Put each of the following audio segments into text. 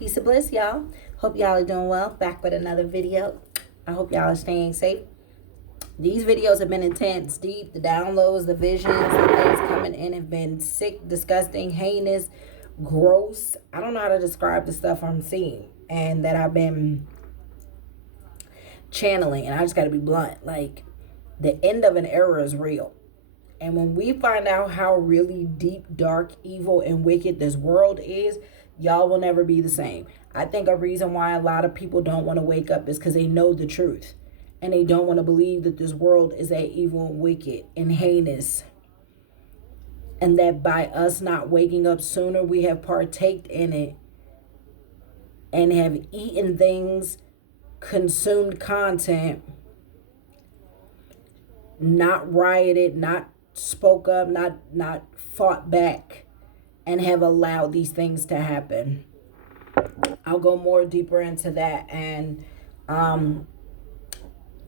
Peace and bliss, y'all. Hope y'all are doing well. Back with another video. I hope y'all are staying safe. These videos have been intense, deep. The downloads, the visions, the things coming in have been sick, disgusting, heinous, gross. I don't know how to describe the stuff I'm seeing and that I've been channeling. And I just got to be blunt. Like, the end of an era is real. And when we find out how really deep, dark, evil, and wicked this world is, y'all will never be the same. I think a reason why a lot of people don't want to wake up is because they know the truth. And they don't want to believe that this world is that evil and wicked and heinous. And that by us not waking up sooner, we have partaked in it and have eaten things, consumed content, not rioted, not spoke up, not fought back, and have allowed these things to happen. I'll go more deeper into that and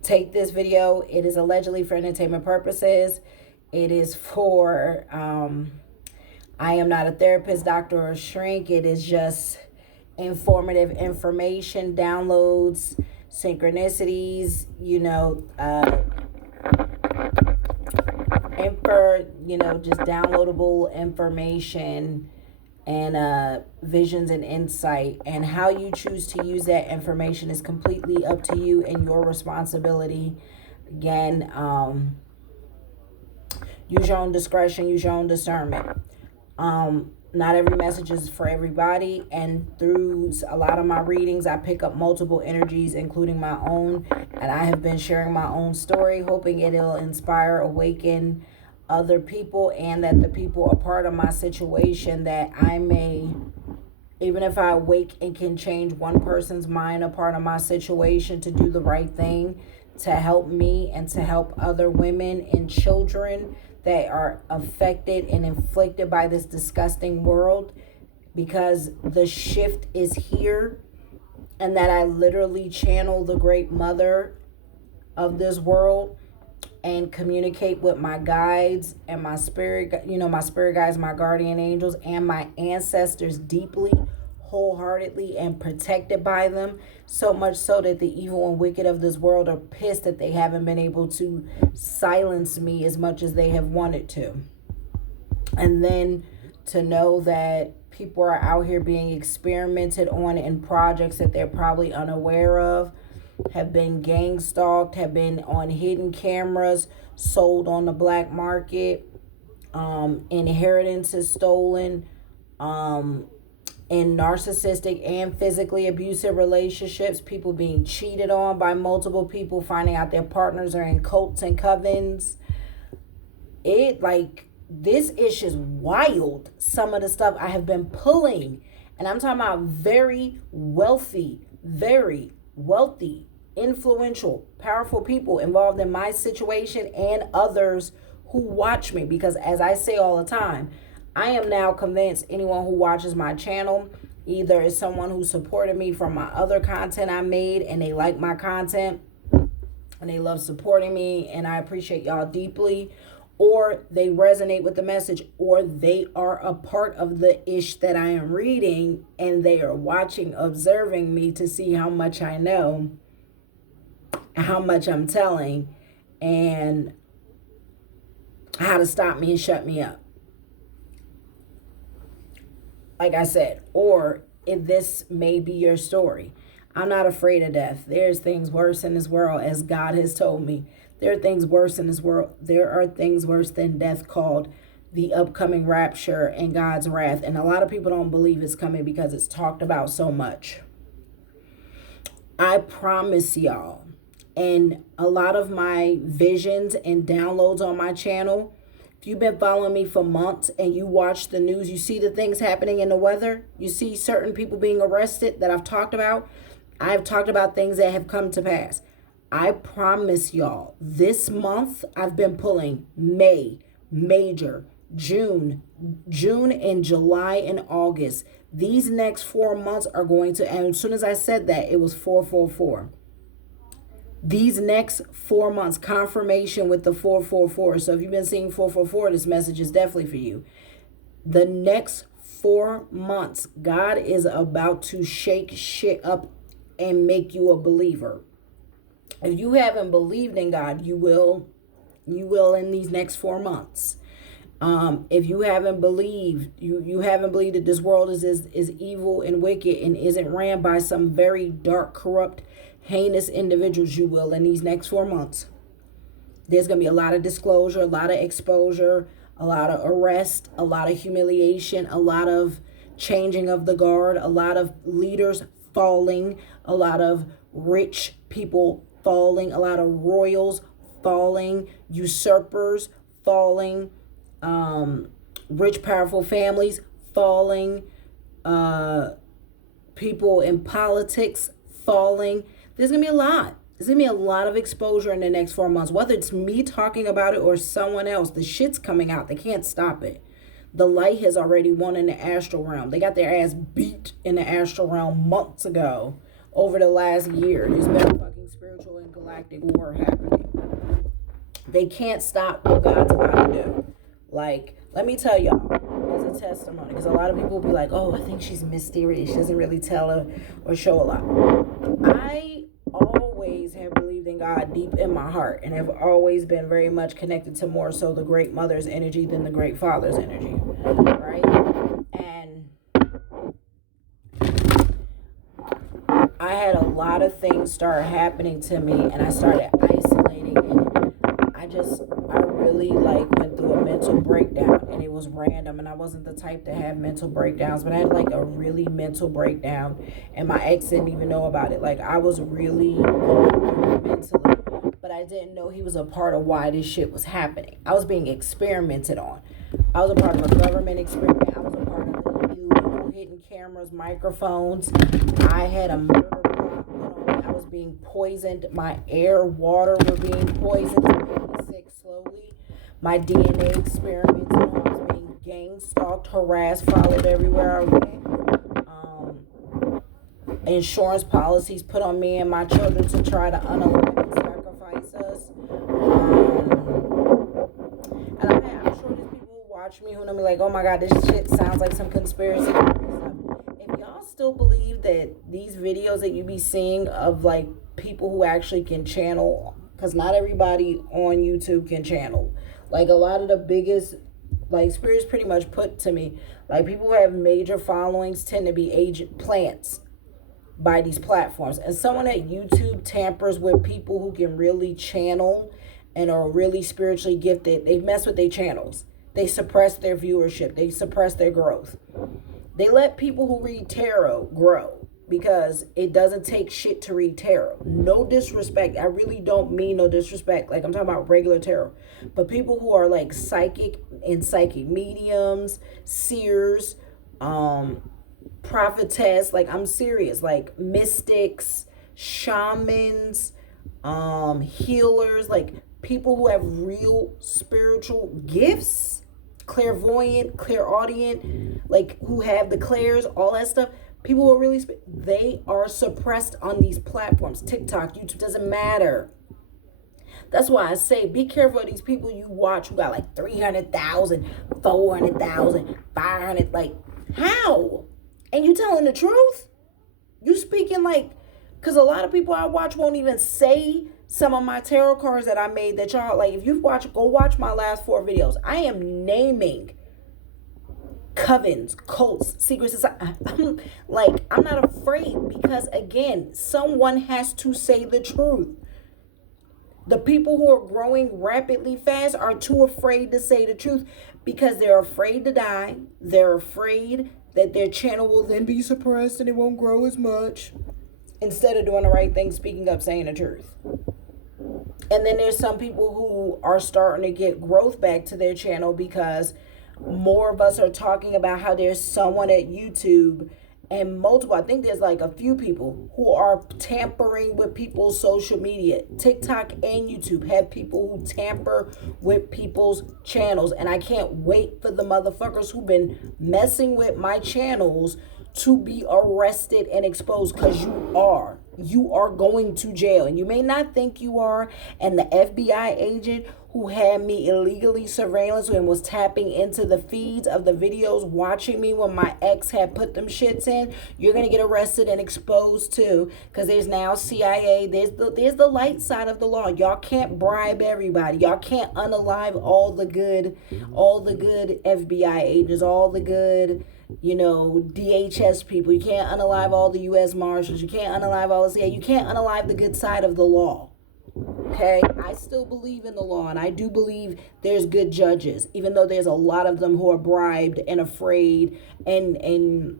take this video. It is allegedly for entertainment purposes. It is for I am not a therapist, doctor, or shrink. It is just informative information, downloads, synchronicities, just downloadable information and visions and insight. And how you choose to use that information is completely up to you and your responsibility. Again, use your own discretion, use your own discernment. Not every message is for everybody, and through a lot of my readings, I pick up multiple energies, including my own, and I have been sharing my own story, hoping it'll inspire, awaken other people, and that the people are part of my situation, that I may, even if I awake and can change one person's mind, a part of my situation, to do the right thing, to help me and to help other women and children that are affected and inflicted by this disgusting world, because the shift is here, and that I literally channel the great mother of this world and communicate with my guides and my spirit, my spirit guides, my guardian angels, and my ancestors deeply, wholeheartedly, and protected by them, so much so that the evil and wicked of this world are pissed that they haven't been able to silence me as much as they have wanted to. And then to know that people are out here being experimented on in projects that they're probably unaware of, have been gang stalked, have been on hidden cameras, sold on the black market, inheritances stolen, in narcissistic and physically abusive relationships, people being cheated on by multiple people, finding out their partners are in cults and covens. This ish is wild, some of the stuff I have been pulling. And I'm talking about very wealthy, influential, powerful people involved in my situation and others who watch me. Because as I say all the time, I am now convinced anyone who watches my channel either is someone who supported me from my other content I made and they like my content and they love supporting me, and I appreciate y'all deeply, or they resonate with the message, or they are a part of the ish that I am reading and they are watching, observing me to see how much I know and how much I'm telling and how to stop me and shut me up. Like I said, or if this may be your story. I'm not afraid of death. There's things worse in this world, as God has told me. There are things worse in this world. There are things worse than death, called the upcoming rapture and God's wrath. And a lot of people don't believe it's coming because it's talked about so much. I promise y'all, and a lot of my visions and downloads on my channel, if you've been following me for months and you watch the news, you see the things happening in the weather, you see certain people being arrested that I've talked about. I've talked about things that have come to pass. I promise y'all, this month I've been pulling May, major, June and July and August. These next 4 months are going to, and as soon as I said that, it was 444. These next 4 months, confirmation with the 444. So if you've been seeing 444, this message is definitely for you. The next 4 months, God is about to shake shit up and make you a believer. If you haven't believed in God, you will in these next 4 months. If you haven't believed, you haven't believed that this world is evil and wicked and isn't ran by some very dark, corrupt, heinous individuals, you will in these next 4 months. There's going to be a lot of disclosure, a lot of exposure, a lot of arrest, a lot of humiliation, a lot of changing of the guard, a lot of leaders falling, a lot of rich people falling, a lot of royals falling, usurpers falling, rich, powerful families falling, people in politics falling. There's going to be a lot. There's going to be a lot of exposure in the next 4 months. Whether it's me talking about it or someone else, the shit's coming out. They can't stop it. The light has already won in the astral realm. They got their ass beat in the astral realm months ago. Over the last year, there's been a fucking spiritual and galactic war happening. They can't stop what God's about to do. Like, let me tell y'all, as a testimony, because a lot of people will be like, oh, I think she's mysterious. She doesn't really tell or show a lot. I always have believed in God deep in my heart and have always been very much connected to more so the great mother's energy than the great father's energy, right? And I had a lot of things start happening to me and I started isolating, and I really went through a mental breakdown, and it was random, and I wasn't the type to have mental breakdowns, but I had a really mental breakdown, and my ex didn't even know about it. I was really going through it mentally, but I didn't know he was a part of why this shit was happening. I was being experimented on. I was a part of a government experiment. I was a part of illegal hidden cameras, microphones. I had a murder plot put on me. I was being poisoned. My air, water were being poisoned. Slowly. My DNA experiments, I was being gang stalked, harassed, followed everywhere I went. Insurance policies put on me and my children to try to unalive and sacrifice us. And I'm sure there's people who watch me who know me like, oh my God, this shit sounds like some conspiracy. If y'all still believe that these videos that you be seeing of people who actually can channel, because not everybody on YouTube can channel. A lot of the biggest, spirits pretty much put to me, people who have major followings tend to be agent plants by these platforms. And someone at YouTube tampers with people who can really channel and are really spiritually gifted. They mess with their channels. They suppress their viewership. They suppress their growth. They let people who read tarot grow, because it doesn't take shit to read tarot. No disrespect. I really don't mean no disrespect. I'm talking about regular tarot. But people who are psychic and psychic mediums, seers, prophetess, I'm serious. Mystics, shamans, healers, people who have real spiritual gifts, clairvoyant, clairaudient, who have the clairs, all that stuff. People who are really, they are suppressed on these platforms. TikTok, YouTube, doesn't matter. That's why I say, be careful of these people you watch who got 300,000, 400,000, 500, how? And you telling the truth? You speaking because a lot of people I watch won't even say some of my tarot cards that I made that y'all, if you've watched, go watch my last 4 videos. I am naming covens, cults, secret society. I'm not afraid, because again, someone has to say the truth. The people who are growing rapidly fast are too afraid to say the truth because they're afraid to die. They're afraid that their channel will then be suppressed and it won't grow as much, instead of doing the right thing, speaking up, saying the truth. And then there's some people who are starting to get growth back to their channel because more of us are talking about how there's someone at YouTube and multiple, I think there's a few people who are tampering with people's social media. TikTok and YouTube have people who tamper with people's channels. And I can't wait for the motherfuckers who've been messing with my channels to be arrested and exposed, because you are going to jail, and you may not think you are. And the FBI agent who had me illegally surveillance and was tapping into the feeds of the videos, watching me when my ex had put them shits in, you're going to get arrested and exposed too, because there's now CIA. There's the light side of the law. Y'all can't bribe everybody. Y'all can't unalive all the good FBI agents, all the good, DHS people. You can't unalive all the U.S. Marshals. You can't unalive all the CIA. You can't unalive the good side of the law. Okay, I still believe in the law, and I do believe there's good judges, even though there's a lot of them who are bribed and afraid and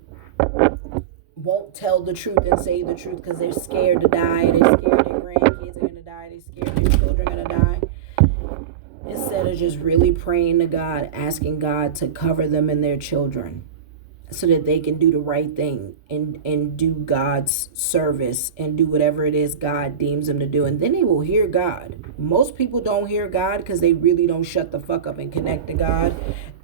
won't tell the truth and say the truth because they're scared to die. They're scared their grandkids are going to die. They're scared their children are going to die. Instead of just really praying to God, asking God to cover them and their children, so that they can do the right thing and do God's service and do whatever it is God deems them to do. And then they will hear God. Most people don't hear God because they really don't shut the fuck up and connect to God.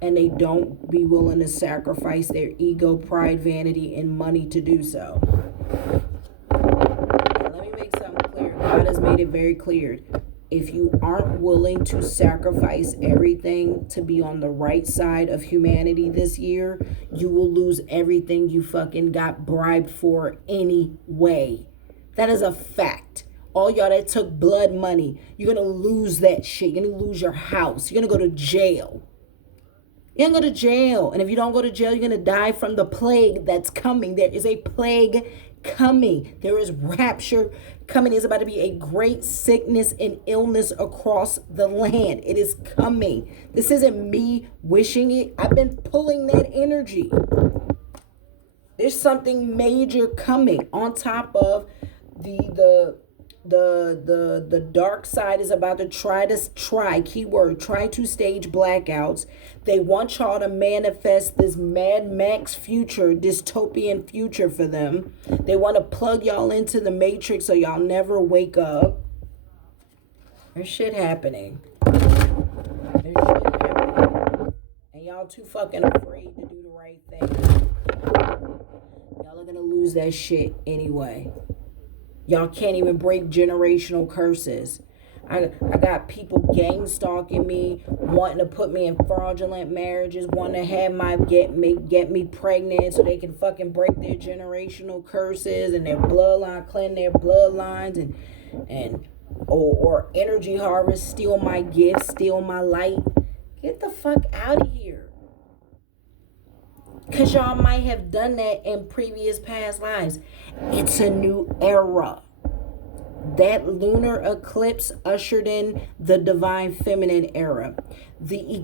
And they don't be willing to sacrifice their ego, pride, vanity, and money to do so. And let me make something clear. God has made it very clear. If you aren't willing to sacrifice everything to be on the right side of humanity this year, you will lose everything you fucking got bribed for anyway. That is a fact. All y'all that took blood money, you're going to lose that shit. You're going to lose your house. You're going to go to jail. You're going to go to jail. And if you don't go to jail, you're going to die from the plague that's coming. There is a plague coming. There is rapture coming. There's about to be a great sickness and illness across the land. It is coming. This isn't me wishing it. I've been pulling that energy. There's something major coming on top of the dark side is about to try to stage blackouts. They want y'all to manifest this Mad Max future, dystopian future for them. They want to plug y'all into the matrix so y'all never wake up. There's shit happening. And y'all too fucking afraid to do the right thing. Y'all are gonna lose that shit anyway. Y'all can't even break generational curses. I got people gang stalking me, wanting to put me in fraudulent marriages, wanting to have get me pregnant so they can fucking break their generational curses and their bloodline, cleanse their bloodlines or energy harvest, steal my gifts, steal my light. Get the fuck out of here. Because y'all might have done that in previous past lives. It's a new era. That lunar eclipse ushered in the divine feminine era. The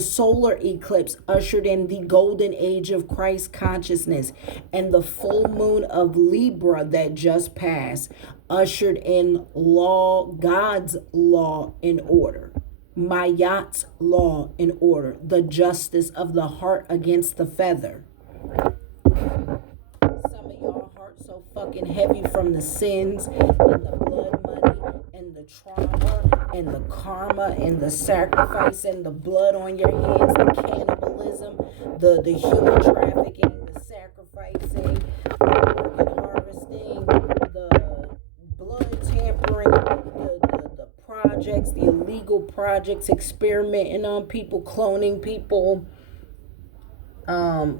solar eclipse ushered in the golden age of Christ consciousness. And the full moon of Libra that just passed ushered in God's law and order. Mayat's law and order. The justice of the heart against the feather. So fucking heavy from the sins and the blood money and the trauma and the karma and the sacrifice and the blood on your hands, the cannibalism, the human trafficking, the sacrificing, the organ harvesting, the blood tampering, the projects, the illegal projects, experimenting on people, cloning people,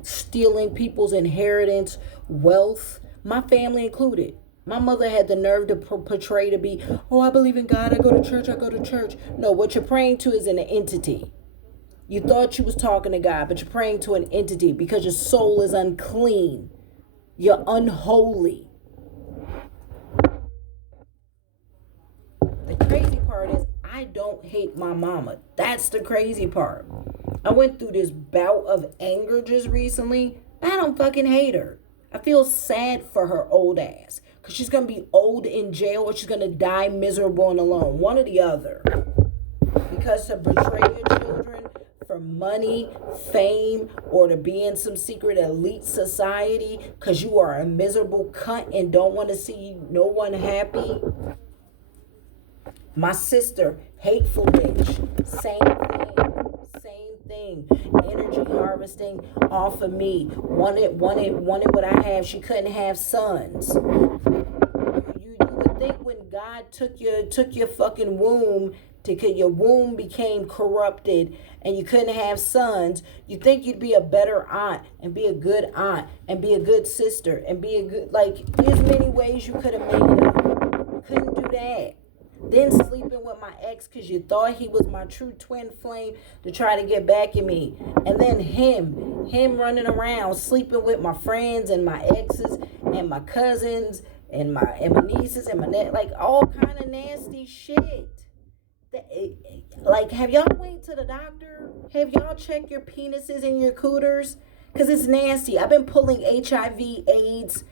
stealing people's inheritance, wealth. My family included. My mother had the nerve to portray to be, I believe in God, I go to church. No, what you're praying to is an entity. You thought you was talking to God, but you're praying to an entity because your soul is unclean. You're unholy. The crazy part is I don't hate my mama. That's the crazy part. I went through this bout of anger just recently. I don't fucking hate her. I feel sad for her old ass because she's going to be old in jail or she's going to die miserable and alone. One or the other. Because to betray your children for money, fame, or to be in some secret elite society because you are a miserable cunt and don't want to see no one happy. My sister, hateful bitch, same thing. Energy harvesting off of me. Wanted what I have. She couldn't have sons. You would think when God took your fucking womb your womb became corrupted and you couldn't have sons, you think you'd be a better aunt and be a good aunt and be a good sister and be a good, like, there's many ways you could have made it up. You couldn't do that. Then sleeping with my ex because you thought he was my true twin flame to try to get back at me. And then him running around sleeping with my friends and my exes and my cousins and my nieces and like all kind of nasty shit. Like, have y'all went to the doctor? Have y'all checked your penises and your cooters? Because it's nasty. I've been pulling HIV, AIDS,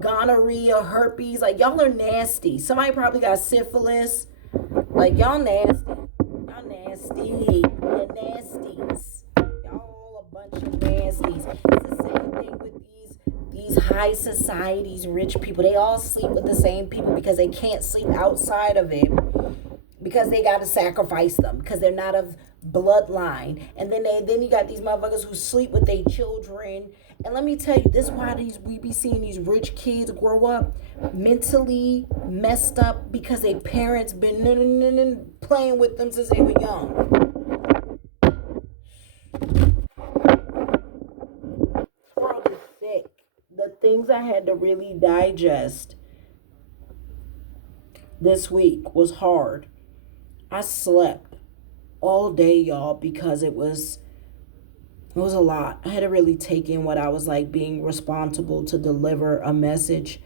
gonorrhea, herpes. Like, y'all are nasty. Somebody probably got syphilis. Like, y'all nasty. Y'all nasty. You're nasties. Y'all all a bunch of nasties. It's the same thing with these high societies, rich people. They all sleep with the same people because they can't sleep outside of it. Because they got to sacrifice them. Because they're not of bloodline. And then you got these motherfuckers who sleep with their children. And let me tell you, this is why we be seeing these rich kids grow up mentally messed up because their parents been playing with them since they were young. This world is sick. The things I had to really digest this week was hard. I slept all day, y'all, because it was a lot. I had to really take in what I was like, being responsible to deliver a message.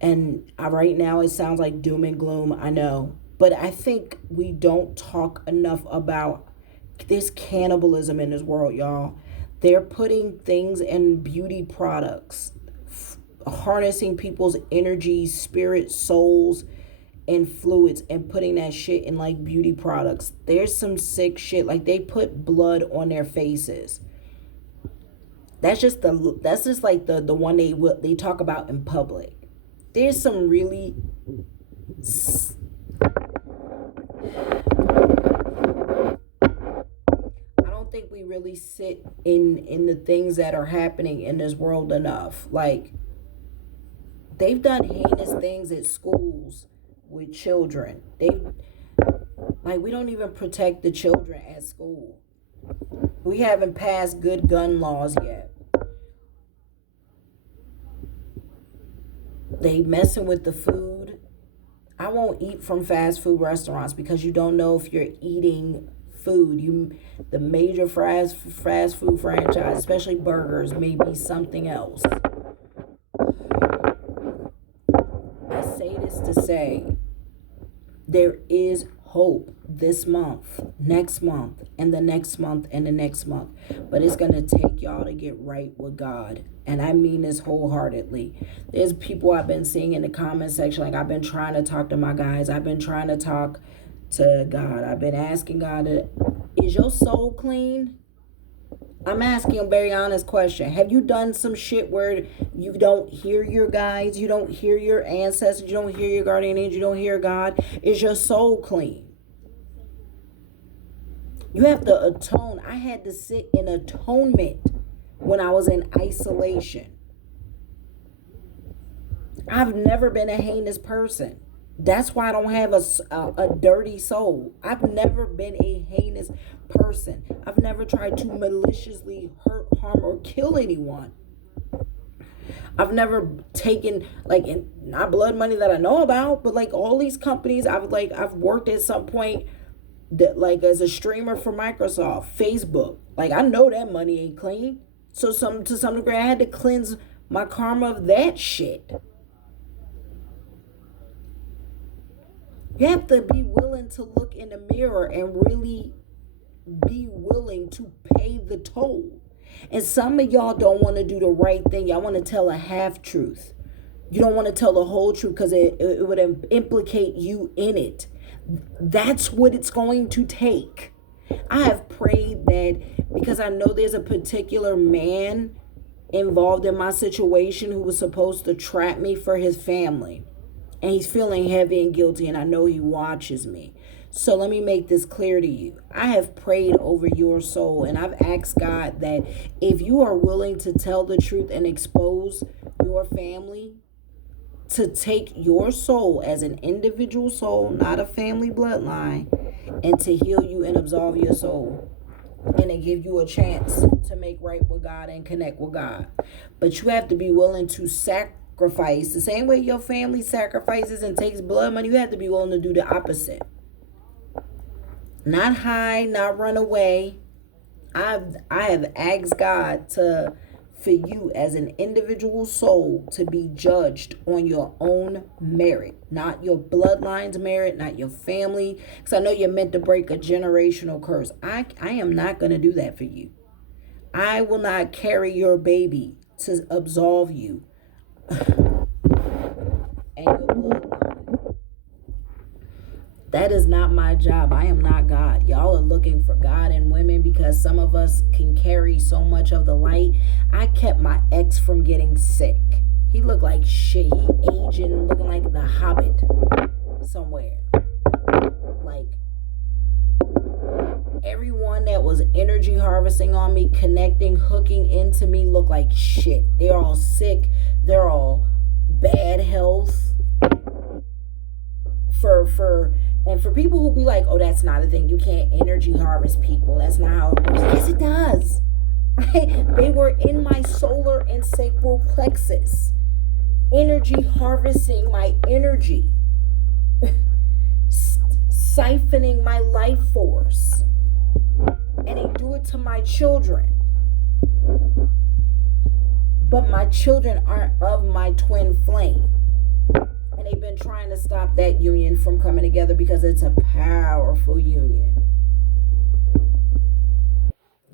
And right now it sounds like doom and gloom, I know. But I think we don't talk enough about this cannibalism in this world, y'all. They're putting things in beauty products, harnessing people's energy, spirit, souls, and fluids, and putting that shit in like beauty products. There's some sick shit. Like, they put blood on their faces. That's just like the one they talk about in public. There's some really I don't think we really sit in the things that are happening in this world enough. Like, they've done heinous things at schools with children. We don't even protect the children at school. We haven't passed good gun laws yet. They messing with the food. I won't eat from fast food restaurants because you don't know if you're eating food. The major fast food franchise, especially burgers, may be something else. I say this to say, there is hope this month, next month, and the next month, and the next month. But it's going to take y'all to get right with God. And I mean this wholeheartedly. There's people I've been seeing in the comment section. Like, I've been trying to talk to my guys. I've been trying to talk to God. I've been asking God, is your soul clean? I'm asking a very honest question. Have you done some shit where you don't hear your guides, you don't hear your ancestors, you don't hear your guardian angel, you don't hear God? Is your soul clean? You have to atone. I had to sit in atonement when I was in isolation. I've never been a heinous person. That's why I don't have a dirty soul. I've never been a heinous person. I've never tried to maliciously hurt, harm, or kill anyone. I've never taken, not blood money that I know about, but like all these companies, I've worked at some point that, like, as a streamer for Microsoft, Facebook. Like, I know that money ain't clean. So to some degree, I had to cleanse my karma of that shit. You have to be willing to look in the mirror and really be willing to pay the toll. And some of y'all don't want to do the right thing. Y'all want to tell a half truth. You don't want to tell the whole truth because it would implicate you in it. That's what it's going to take. I have prayed that, because I know there's a particular man involved in my situation who was supposed to trap me for his family. And he's feeling heavy and guilty, and I know he watches me. So let me make this clear to you. I have prayed over your soul, and I've asked God that if you are willing to tell the truth and expose your family, to take your soul as an individual soul, not a family bloodline, and to heal you and absolve your soul, and to give you a chance to make right with God and connect with God. But you have to be willing to sacrifice the same way your family sacrifices and takes blood money. You have to be willing to do the opposite. Not hide, not run away. I have asked God for you as an individual soul to be judged on your own merit, not your bloodline's merit, not your family. Because I know you're meant to break a generational curse. I am not going to do that for you. I will not carry your baby to absolve you and your bloodline. That is not my job. I am not God. Y'all are looking for God in women because some of us can carry so much of the light. I kept my ex from getting sick. He looked like shit. He aging, looking like the Hobbit somewhere. Like, everyone that was energy harvesting on me, connecting, hooking into me looked like shit. They're all sick. They're all bad health. And for people who be like, oh, that's not a thing. You can't energy harvest people. That's not how it works. Yes, it does. They were in my solar and sacral plexus, energy harvesting my energy, siphoning my life force. And they do it to my children. But my children aren't of my twin flame. And they've been trying to stop that union from coming together because it's a powerful union.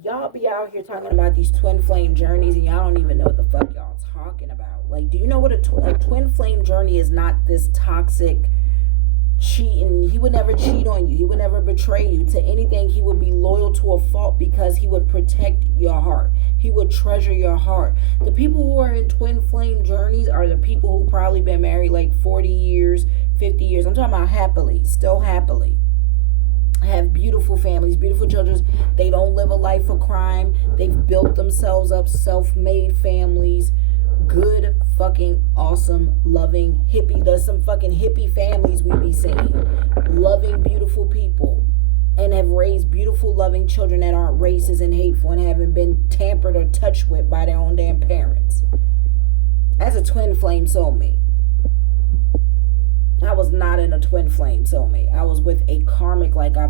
Y'all be out here talking about these twin flame journeys and y'all don't even know what the fuck y'all talking about. Like, do you know what a twin flame journey is? Not this toxic cheating. He would never cheat on you. He would never betray you to anything. He would be loyal to a fault because he would protect your heart. He would treasure your heart. The people who are in twin flame journeys are the people who probably been married like 40 years, 50 years. I'm talking about happily, still happily. Have beautiful families, beautiful children. They don't live a life of crime. They've built themselves up, self-made families. Good, fucking, awesome, loving, hippie. There's some fucking hippie families we be seeing. Loving, beautiful people. And have raised beautiful, loving children that aren't racist and hateful and haven't been tampered or touched with by their own damn parents. That's a twin flame soulmate. I was not in a twin flame soulmate. I was with a karmic. Like I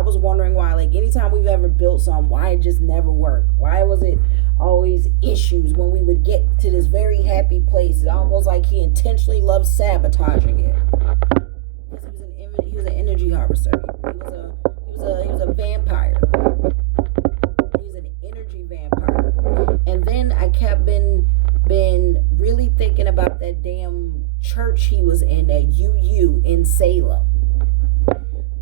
was wondering why, like, anytime we've ever built something, why it just never worked. Why was it always issues when we would get to this very happy place? It's almost like he intentionally loved sabotaging it. Because he was an energy harvester. He was a vampire. He was an energy vampire. And then I kept been really thinking about that damn church he was in, that UU in Salem.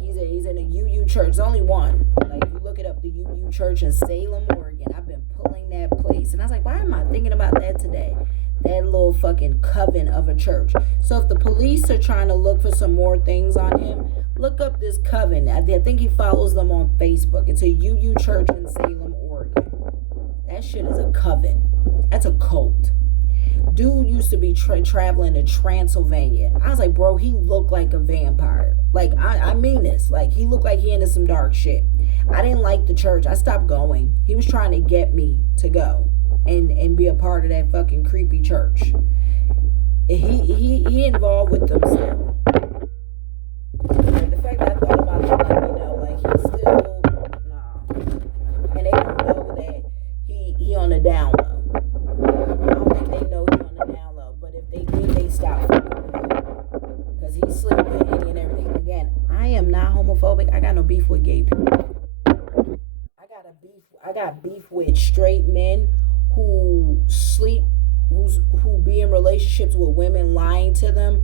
He's in a UU church. There's only one. Like, if you look it up, the UU church in Salem, Oregon. I've been pulling that place. And I was like, why am I thinking about that today? That little fucking coven of a church. So if the police are trying to look for some more things on him, look up this coven. I think he follows them on Facebook. It's a UU church in Salem, Oregon. That shit is a coven. That's a cult. Dude used to be traveling to Transylvania. I was like, bro, he looked like a vampire. Like, I mean this. Like, he looked like he into some dark shit. I didn't like the church. I stopped going. He was trying to get me to go and be a part of that fucking creepy church. He involved with them still. Like, the fact that I thought about him, let me know, like, he's still, nah. And they don't know that he on the down low. I don't think they know he's on the down low, but if they did, they stop because he's sleeping with any and everything. Again, I am not homophobic. I got no beef with gay people. I got beef with straight men who sleep, who be in relationships with women lying to them,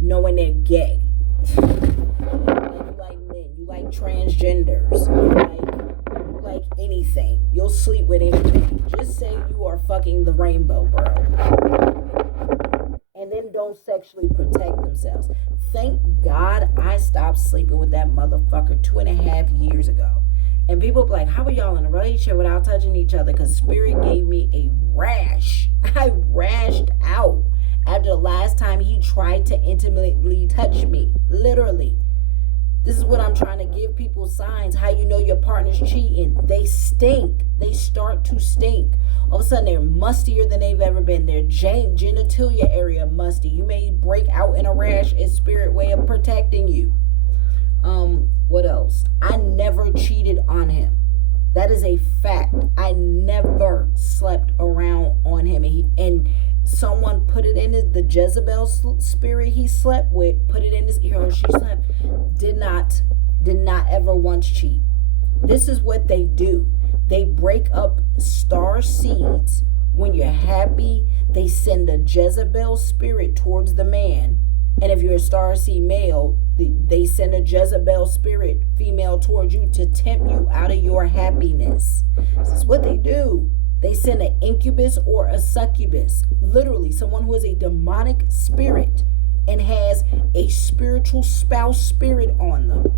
knowing they're gay. You like men, you like transgenders, you like anything. You'll sleep with anything. Just say you are fucking the rainbow, bro. And then don't sexually protect themselves. Thank God I stopped sleeping with that motherfucker 2.5 years ago. And people be like, how are y'all in a relationship without touching each other? Because Spirit gave me a rash. I rashed out after the last time he tried to intimately touch me. Literally. This is what I'm trying to give people signs. How you know your partner's cheating. They stink. They start to stink. All of a sudden, they're mustier than they've ever been. Their genitalia area musty. You may break out in a rash. It's spirit way of protecting you. What else? I never cheated on him. That is a fact. I never slept around on him. And someone put it in the Jezebel spirit he slept with, put it in his ear, or she slept, did not ever once cheat. This is what they do. They break up star seeds. When you're happy, they send a Jezebel spirit towards the man. And if you're a star seed male, they send a Jezebel spirit female towards you to tempt you out of your happiness. This is what they do. They send an incubus or a succubus, literally someone who is a demonic spirit and has a spiritual spouse spirit on them,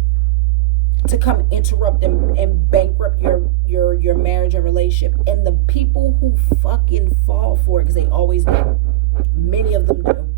to come interrupt and bankrupt your marriage and relationship. And the people who fucking fall for it, because they always do, many of them do,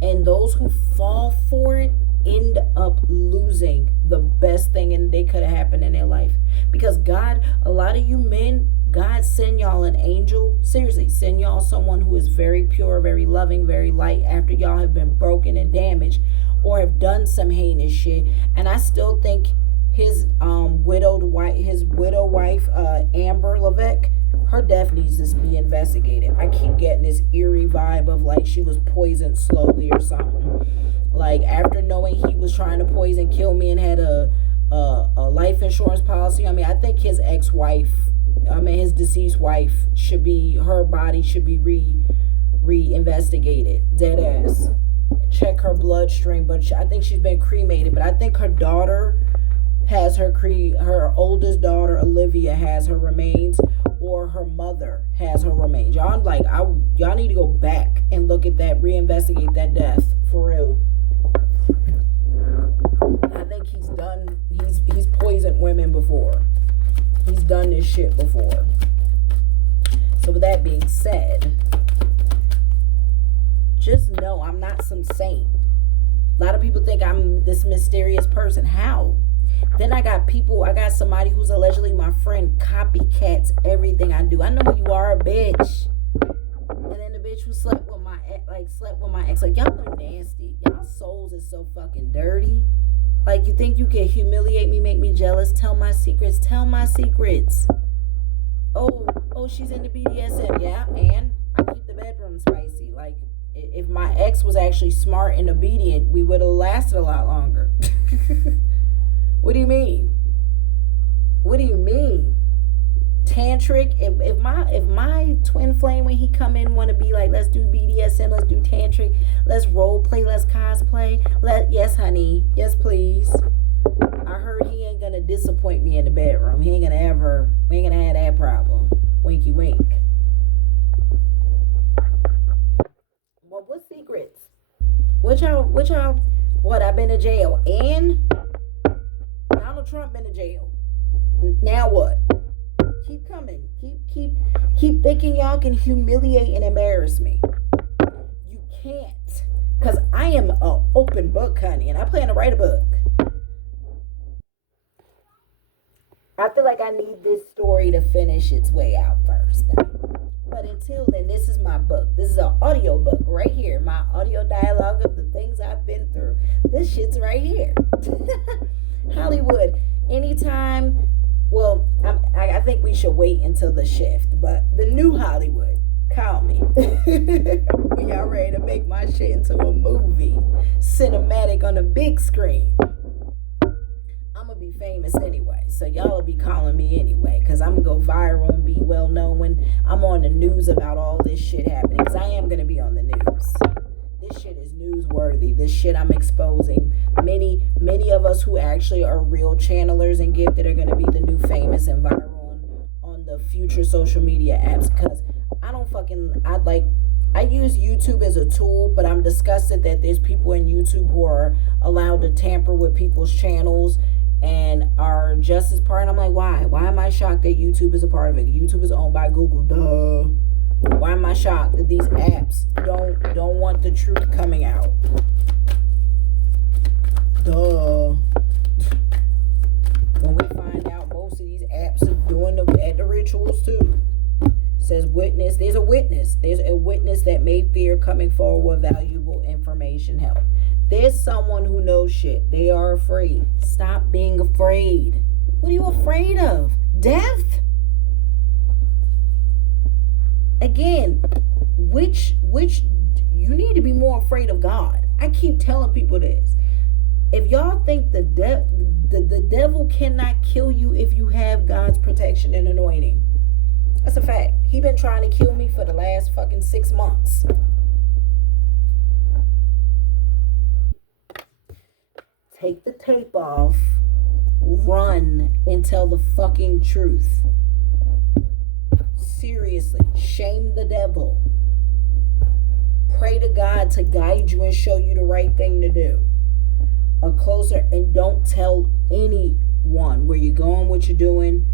and those who fall for it end up losing the best thing they could have happened in their life. Because God, a lot of you men, God send y'all an angel. Seriously, send y'all someone who is very pure, very loving, very light, after y'all have been broken and damaged or have done some heinous shit. And I still think his widow wife, Amber Levesque, her death needs to be investigated. I keep getting this eerie vibe of like she was poisoned slowly or something. Like, after knowing he was trying to poison kill me and had a life insurance policy. I mean, I think his his deceased wife her body should be re-investigated. Dead ass. Check her bloodstream, but I think she's been cremated. But I think her daughter has her oldest daughter, Olivia, has her remains, or her mother has her remains. Y'all need to go back and look at that, reinvestigate that death for real. I think he's poisoned women before. He's done this shit before. So with that being said, just know I'm not some saint. A lot of people think I'm this mysterious person. How? Then I got somebody who's allegedly my friend, copycats everything I do. I know who you are, bitch. And then the bitch who slept with my ex, like, y'all are nasty. Y'all souls is so fucking dirty. Like, you think you can humiliate me, make me jealous, tell my secrets. Oh, she's into BDSM, yeah, and I keep the bedroom spicy. Like, if my ex was actually smart and obedient, we would have lasted a lot longer. What do you mean? Tantric? If my twin flame, when he come in, want to be like, let's do BDSM, let's do tantric, let's role play, let's cosplay. Yes, honey, yes, please. I heard he ain't gonna disappoint me in the bedroom. We ain't gonna have that problem. Winky wink. Well, what secrets? What I've been to jail, and Donald Trump been to jail. Now what? Keep coming. Keep thinking y'all can humiliate and embarrass me. You can't. Because I am an open book, honey, and I plan to write a book. I feel like I need this story to finish its way out first. But until then, this is my book. This is an audio book right here. My audio dialogue of the things I've been through. This shit's right here. Hollywood, anytime. Well, I think we should wait until the shift. But the new Hollywood, call me. When y'all ready to make my shit into a movie. Cinematic on a big screen. I'm going to be famous anyway. So y'all will be calling me anyway. Because I'm going to go viral and be well known when I'm on the news about all this shit happening. Because I am going to be on the news. This shit is newsworthy. This shit I'm exposing. Many of us who actually are real channelers and gifted are going to be the new famous and viral on the future social media apps. Because I use YouTube as a tool, but I'm disgusted that there's people in YouTube who are allowed to tamper with people's channels and are just as part. And I'm like, why? Why am I shocked that YouTube is a part of it? YouTube is owned by Google. Duh. Why am I shocked that these apps don't want the truth coming out? Duh. fear coming forward with valuable information help. There's someone who knows shit. They are afraid. Stop being afraid. What are you afraid of? Death? Again, which you need to be more afraid of God. I keep telling people this. If y'all think the devil cannot kill you if you have God's protection and anointing, that's a fact. He been trying to kill me for the last fucking 6 months. Take the tape off, run, and tell the fucking truth. Seriously, shame the devil. Pray to God to guide you and show you the right thing to do. A closer, and don't tell anyone where you're going, what you're doing.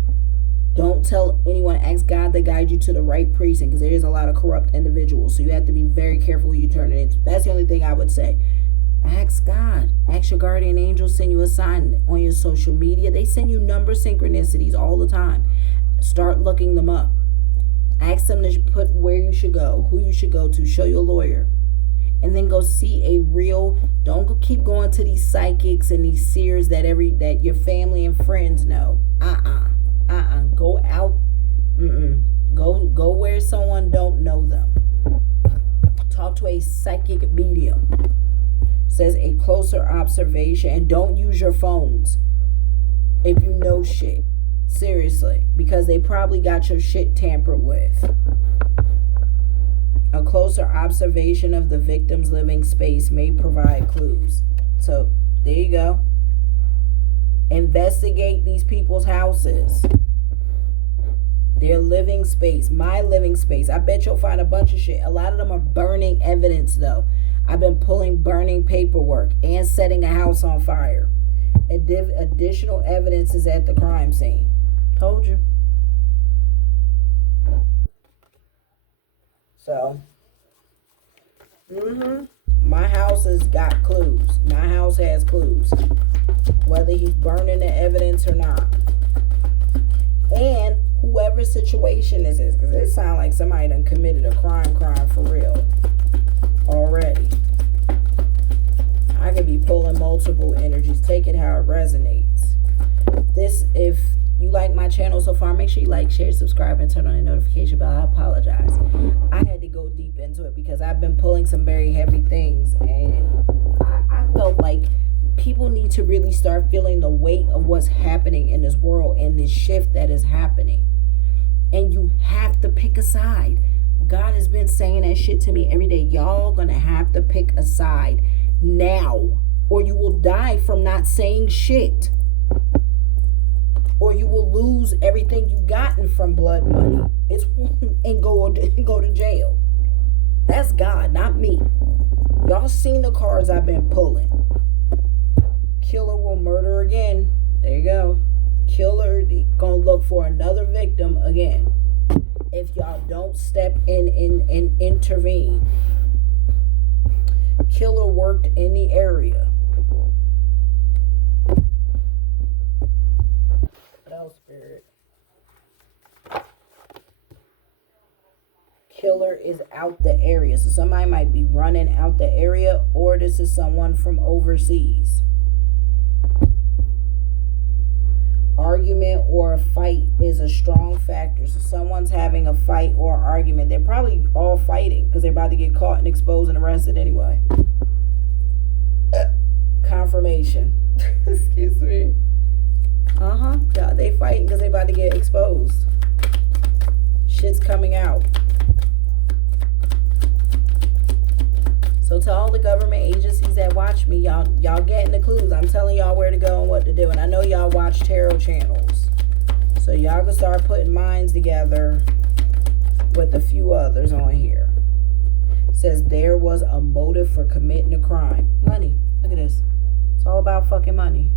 Don't tell anyone. Ask God to guide you to the right precinct, because there is a lot of corrupt individuals. So you have to be very careful who you turn it into. That's the only thing I would say. Ask God. Ask your guardian angel send you a sign on your social media. They send you number synchronicities all the time. Start looking them up. Ask them to put where you should go, who you should go to, show your lawyer. And then go see a real, don't keep going to these psychics and these seers that your family and friends know. Go out. Go where someone don't know them. Talk to a psychic medium. Says a closer observation, and don't use your phones if you know shit. Seriously, because they probably got your shit tampered with. A closer observation of the victim's living space may provide clues. So, there you go. Investigate these people's houses. Their living space. My living space. I bet you'll find a bunch of shit. A lot of them are burning evidence, though. I've been pulling burning paperwork and setting a house on fire. Additional evidence is at the crime scene. Told you. So, my house has got clues. My house has clues. Whether he's burning the evidence or not. And whoever situation this is, because it sounds like somebody done committed a crime for real already. I could be pulling multiple energies. Take it how it resonates. If you like my channel so far, make sure you like, share, subscribe, and turn on the notification bell. I apologize. I had to go deep into it because I've been pulling some very heavy things, and I felt like people need to really start feeling the weight of what's happening in this world and this shift that is happening. And you have to pick a side. God has been saying that shit to me every day. Y'all gonna have to pick a side now, or you will die from not saying shit. Or you will lose everything you gotten from blood money. And go to jail. That's God, not me. Y'all seen the cards I've been pulling. Killer will murder again. There you go. Killer gonna look for another victim again. If y'all don't step in and intervene. Killer worked in the area. Spirit. Killer is out the area. So somebody might be running out the area, or this is someone from overseas. Argument or a fight is a strong factor. So someone's having a fight or argument. They're probably all fighting because they're about to get caught and exposed and arrested anyway. Confirmation. Excuse me. Yeah, they fighting because they about to get exposed. Shit's coming out. So to all the government agencies that watch me, y'all getting the clues. I'm telling y'all where to go and what to do. And I know y'all watch tarot channels. So y'all can start putting minds together with a few others on here. It says there was a motive for committing a crime. Money. Look at this. It's all about fucking money.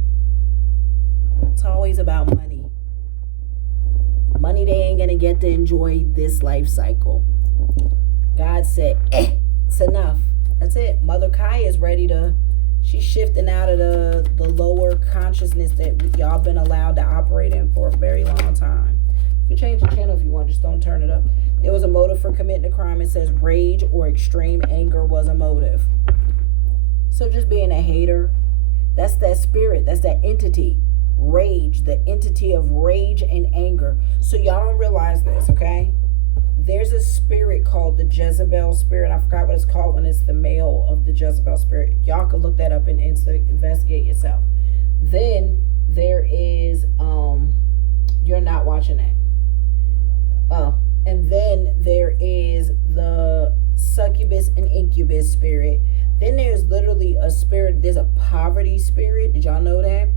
It's always about money. Money they ain't gonna get to enjoy this life cycle. God said, it's enough. That's it. Mother Kai is ready to, she's shifting out of the lower consciousness that y'all been allowed to operate in for a very long time. You can change the channel if you want, just don't turn it up. There was a motive for committing a crime. It says rage or extreme anger was a motive. So just being a hater, that's that spirit, that's that entity. Rage, the entity of rage and anger. So y'all don't realize this, okay? There's a spirit called the Jezebel spirit. I forgot what it's called when it's the male of the Jezebel spirit. Y'all can look that up and investigate yourself. Then there is, you're not watching that. Oh, and then there is the succubus and incubus spirit. Then there's literally a spirit, there's a poverty spirit. Did y'all know that?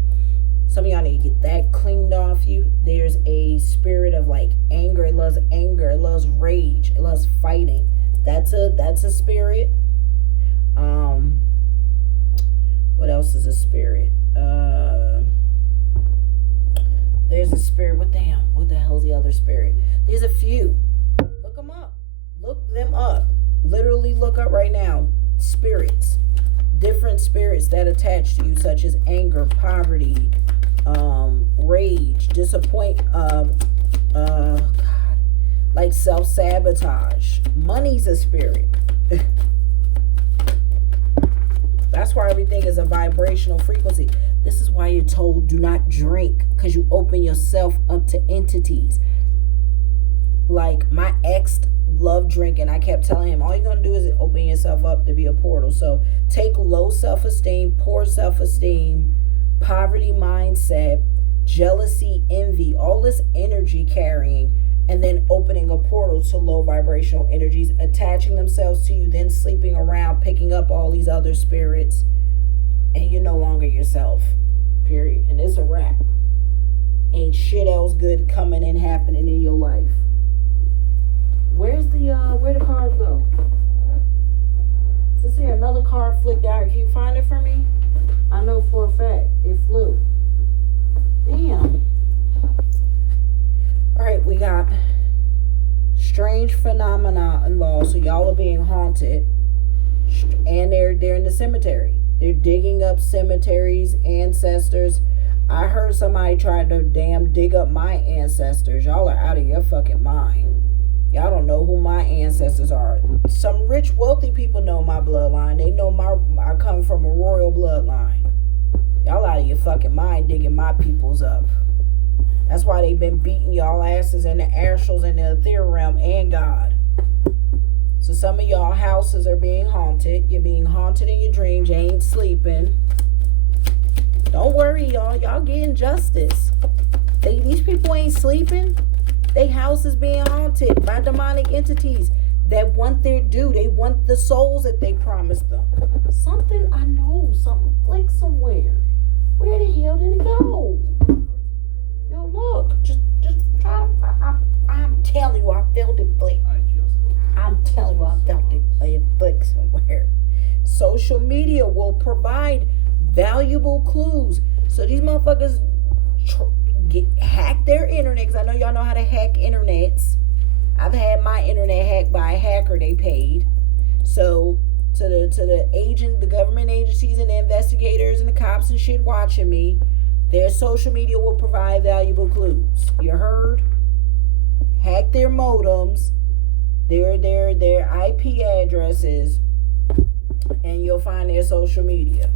Some of y'all need to get that cleaned off you. There's a spirit of like anger. It loves anger. It loves rage. It loves fighting. That's a spirit. What else is a spirit? There's a spirit. What the hell's the other spirit? There's a few. Look them up. Look them up. Literally look up right now. Spirits. Different spirits that attach to you, such as anger, poverty, rage, like self-sabotage. Money's a spirit. That's why everything is a vibrational frequency. This is why you're told do not drink, because you open yourself up to entities. Like my ex loved drinking. I kept telling him, all you're going to do is open yourself up to be a portal. So take low self-esteem, poor self-esteem, poverty mindset, jealousy, envy, all this energy carrying, and then opening a portal to low vibrational energies, attaching themselves to you, then sleeping around, picking up all these other spirits, and you're no longer yourself. Period. And it's a wrap. Ain't shit else good coming and happening in your life. Where'd the card go? Is here another card flicked out? Can you find it for me? I know for a fact it flew. Damn. Alright, we got strange phenomena involved. So y'all are being haunted. And they're in the cemetery. They're digging up cemeteries, ancestors. I heard somebody tried to damn dig up my ancestors. Y'all are out of your fucking mind. Y'all don't know who my ancestors are. Some rich, wealthy people know my bloodline. They know I come from a royal bloodline. Y'all out of your fucking mind digging my peoples up. That's why they've been beating y'all asses in the astrals and the ethereal realm and God. So some of y'all houses are being haunted. You're being haunted in your dreams. You ain't sleeping. Don't worry, y'all. Y'all getting justice. These people ain't sleeping. They house is being haunted by demonic entities that want their due. They want the souls that they promised them. Something I know, something flicked somewhere. Where the hell did it go? Yo, look, I'm telling you, I felt it flick. I'm telling you, I felt it flick somewhere. Social media will provide valuable clues. So these motherfuckers hack their internet, because I know y'all know how to hack internets. I've had my internet hacked by a hacker they paid. So to the government agencies and the investigators and the cops and shit watching me, their social media will provide valuable clues. You heard? Hack their modems, their IP addresses, and you'll find their social media.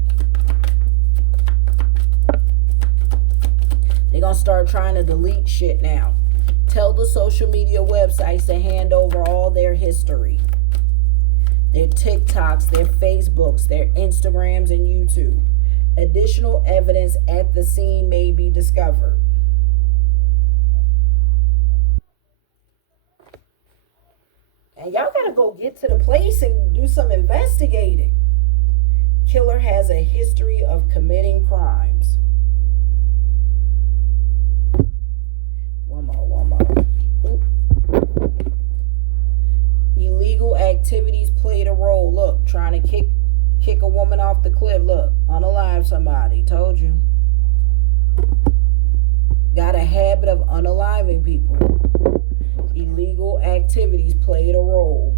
They're going to start trying to delete shit now. Tell the social media websites to hand over all their history. Their TikToks, their Facebooks, their Instagrams, and YouTube. Additional evidence at the scene may be discovered. And y'all got to go get to the place and do some investigating. Killer has a history of committing crimes. One more. Oop. Illegal activities played a role. Look, trying to kick a woman off the cliff. Look, unalive somebody. Told you. Got a habit of unaliving people. Illegal activities played a role.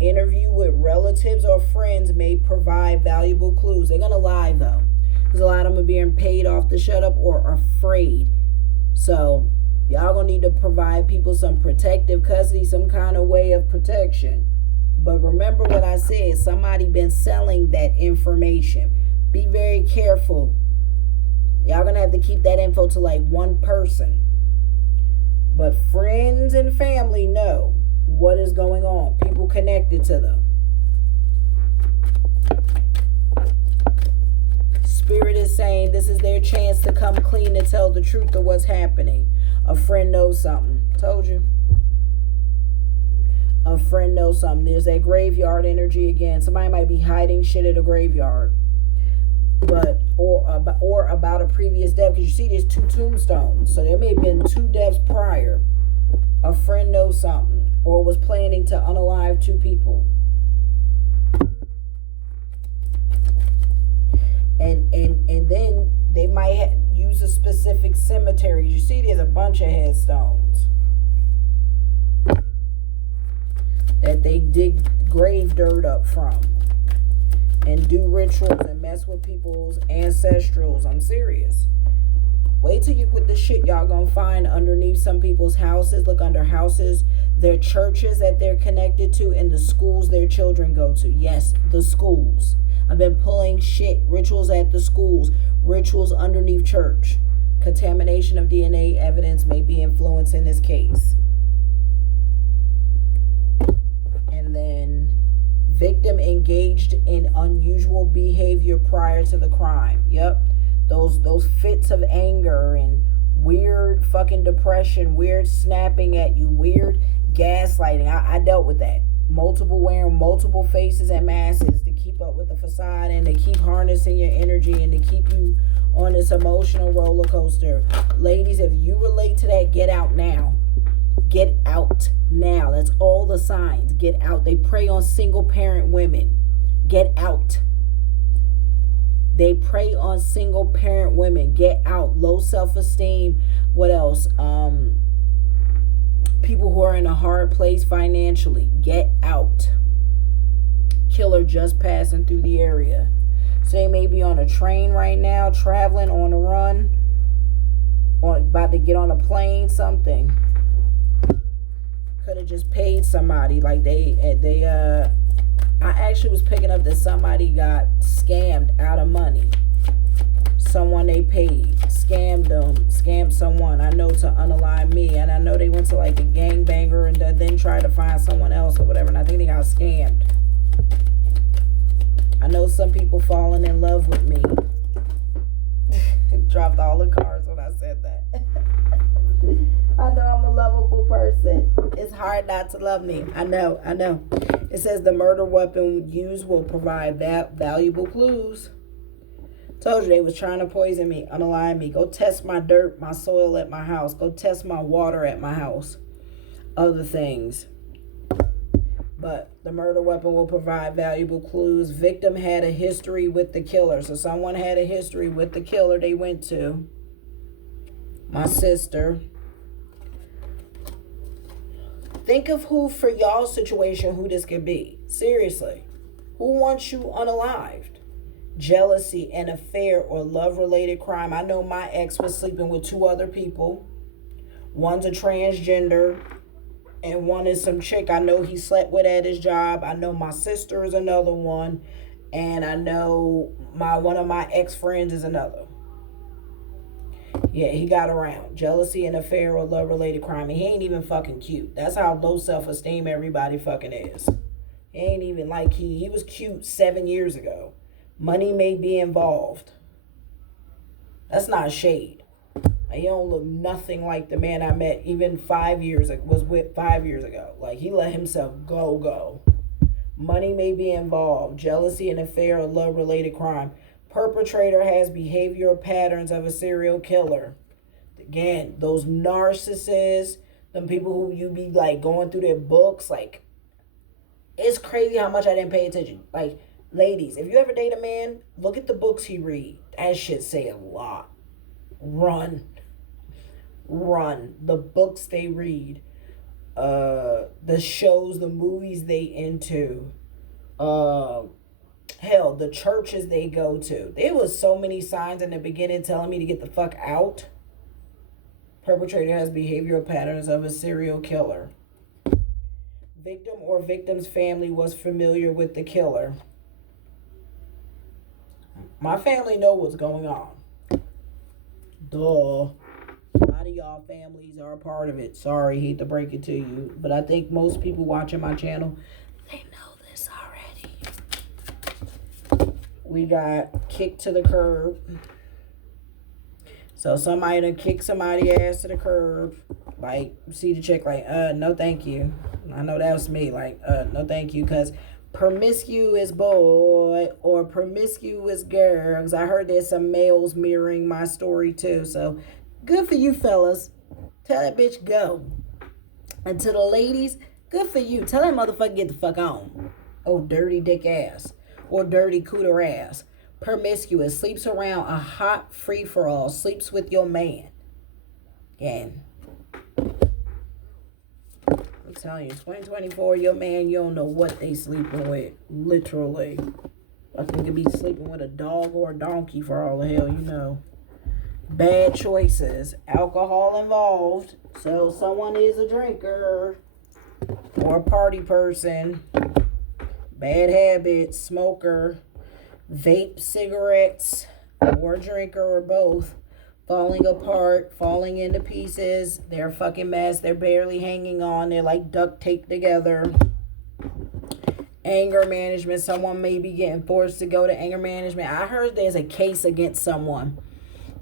Interview with relatives or friends may provide valuable clues. They're going to lie, though. Because a lot of them are being paid off to shut up or afraid. So, Y'all gonna need to provide people some protective custody, some kind of way of protection. But remember what I said, somebody been selling that information. Be very careful. Y'all gonna have to keep that info to like one person. But friends and family know what is going on. People connected to them. Spirit is saying this is their chance to come clean and tell the truth of what's happening. A friend knows something. Told you. A friend knows something. There's that graveyard energy again. Somebody might be hiding shit at a graveyard. But or about a previous death, because you see there's 2 tombstones, so there may have been 2 deaths prior. A friend knows something, or was planning to unalive 2 people, and then they might use a specific cemetery. You see there's a bunch of headstones that they dig grave dirt up from and do rituals and mess with people's ancestrals. I'm serious. Wait till you put the shit y'all gonna find underneath some people's houses. Look under houses, their churches that they're connected to, and the schools their children go to. Yes, the schools. I've been pulling shit, rituals at the schools, rituals underneath church. Contamination of DNA evidence may be influencing this case. And then victim engaged in unusual behavior prior to the crime. Yep. Those fits of anger and weird fucking depression, weird snapping at you, weird gaslighting. I dealt with that. Wearing multiple faces and masks to keep up with the facade and to keep harnessing your energy and to keep you on this emotional roller coaster. Ladies, if you relate to that, get out now. Get out now. That's all the signs. Get out. They prey on single parent women. Get out. They prey on single parent women. Get out. Low self-esteem. What else? People who are in a hard place financially. Get out. Killer just passing through the area. So they may be on a train right now, traveling on a run, or about to get on a plane, something. Could have just paid somebody. Like I actually was picking up that somebody got scammed out of money. Someone they paid, scammed them, scammed someone. I know to unalive me, and I know they went to like a gangbanger and then tried to find someone else or whatever, and I think they got scammed. I know some people falling in love with me. Dropped all the cards when I said that. I know I'm a lovable person. It's hard not to love me. I know. It says the murder weapon used will provide valuable clues. Told you they was trying to poison me, unalive me. Go test my dirt, my soil at my house. Go test my water at my house. Other things. But the murder weapon will provide valuable clues. Victim had a history with the killer. So someone had a history with the killer they went to. My sister. Think of who, for y'all's situation, who this could be. Seriously. Who wants you unalived? Jealousy, an affair, or love-related crime. I know my ex was sleeping with 2 other people. One's a transgender, and one is some chick I know he slept with at his job. I know my sister is another one, and I know one of my ex-friends is another. Yeah, he got around. Jealousy, an affair, or love-related crime. And he ain't even fucking cute. That's how low self-esteem everybody fucking is. He ain't even like he was cute 7 years ago. Money may be involved. That's not shade. He don't look nothing like the man I met even 5 years was with 5 years ago. Like, he let himself go. Money may be involved. Jealousy, an affair, or love-related crime. Perpetrator has behavioral patterns of a serial killer. Again, those narcissists, them people who you be like going through their books, like, it's crazy how much I didn't pay attention. Like, ladies, if you ever date a man, look at the books he read. That shit say a lot. Run. The books they read. The shows, the movies they into. Hell, the churches they go to. There was so many signs in the beginning telling me to get the fuck out. Perpetrator has behavioral patterns of a serial killer. Victim or victim's family was familiar with the killer. My family know what's going on. Duh. A lot of y'all families are a part of it. Sorry, hate to break it to you. But I think most people watching my channel, they know this already. We got kicked to the curb. So somebody done kick somebody ass to the curb. Like, see the chick like, no thank you. I know that was me. Like, no thank you. Because promiscuous boy or promiscuous girl. Because I heard there's some males mirroring my story too. So good for you fellas. Tell that bitch go. And to the ladies, good for you. Tell that motherfucker get the fuck on. Oh, dirty dick ass. Or dirty cooter ass. Promiscuous. Sleeps around a hot free-for-all. Sleeps with your man. And I'm telling you, 2024, your man, you don't know what they sleeping with. Literally. Fucking could be sleeping with a dog or a donkey for all the hell you know. Bad choices. Alcohol involved. So someone is a drinker or a party person. Bad habits. Smoker. Vape cigarettes. Or a drinker or both. Falling apart. Falling into pieces. They're a fucking mess. They're barely hanging on. They're like duct taped together. Anger management. Someone may be getting forced to go to anger management. I heard there's a case against someone.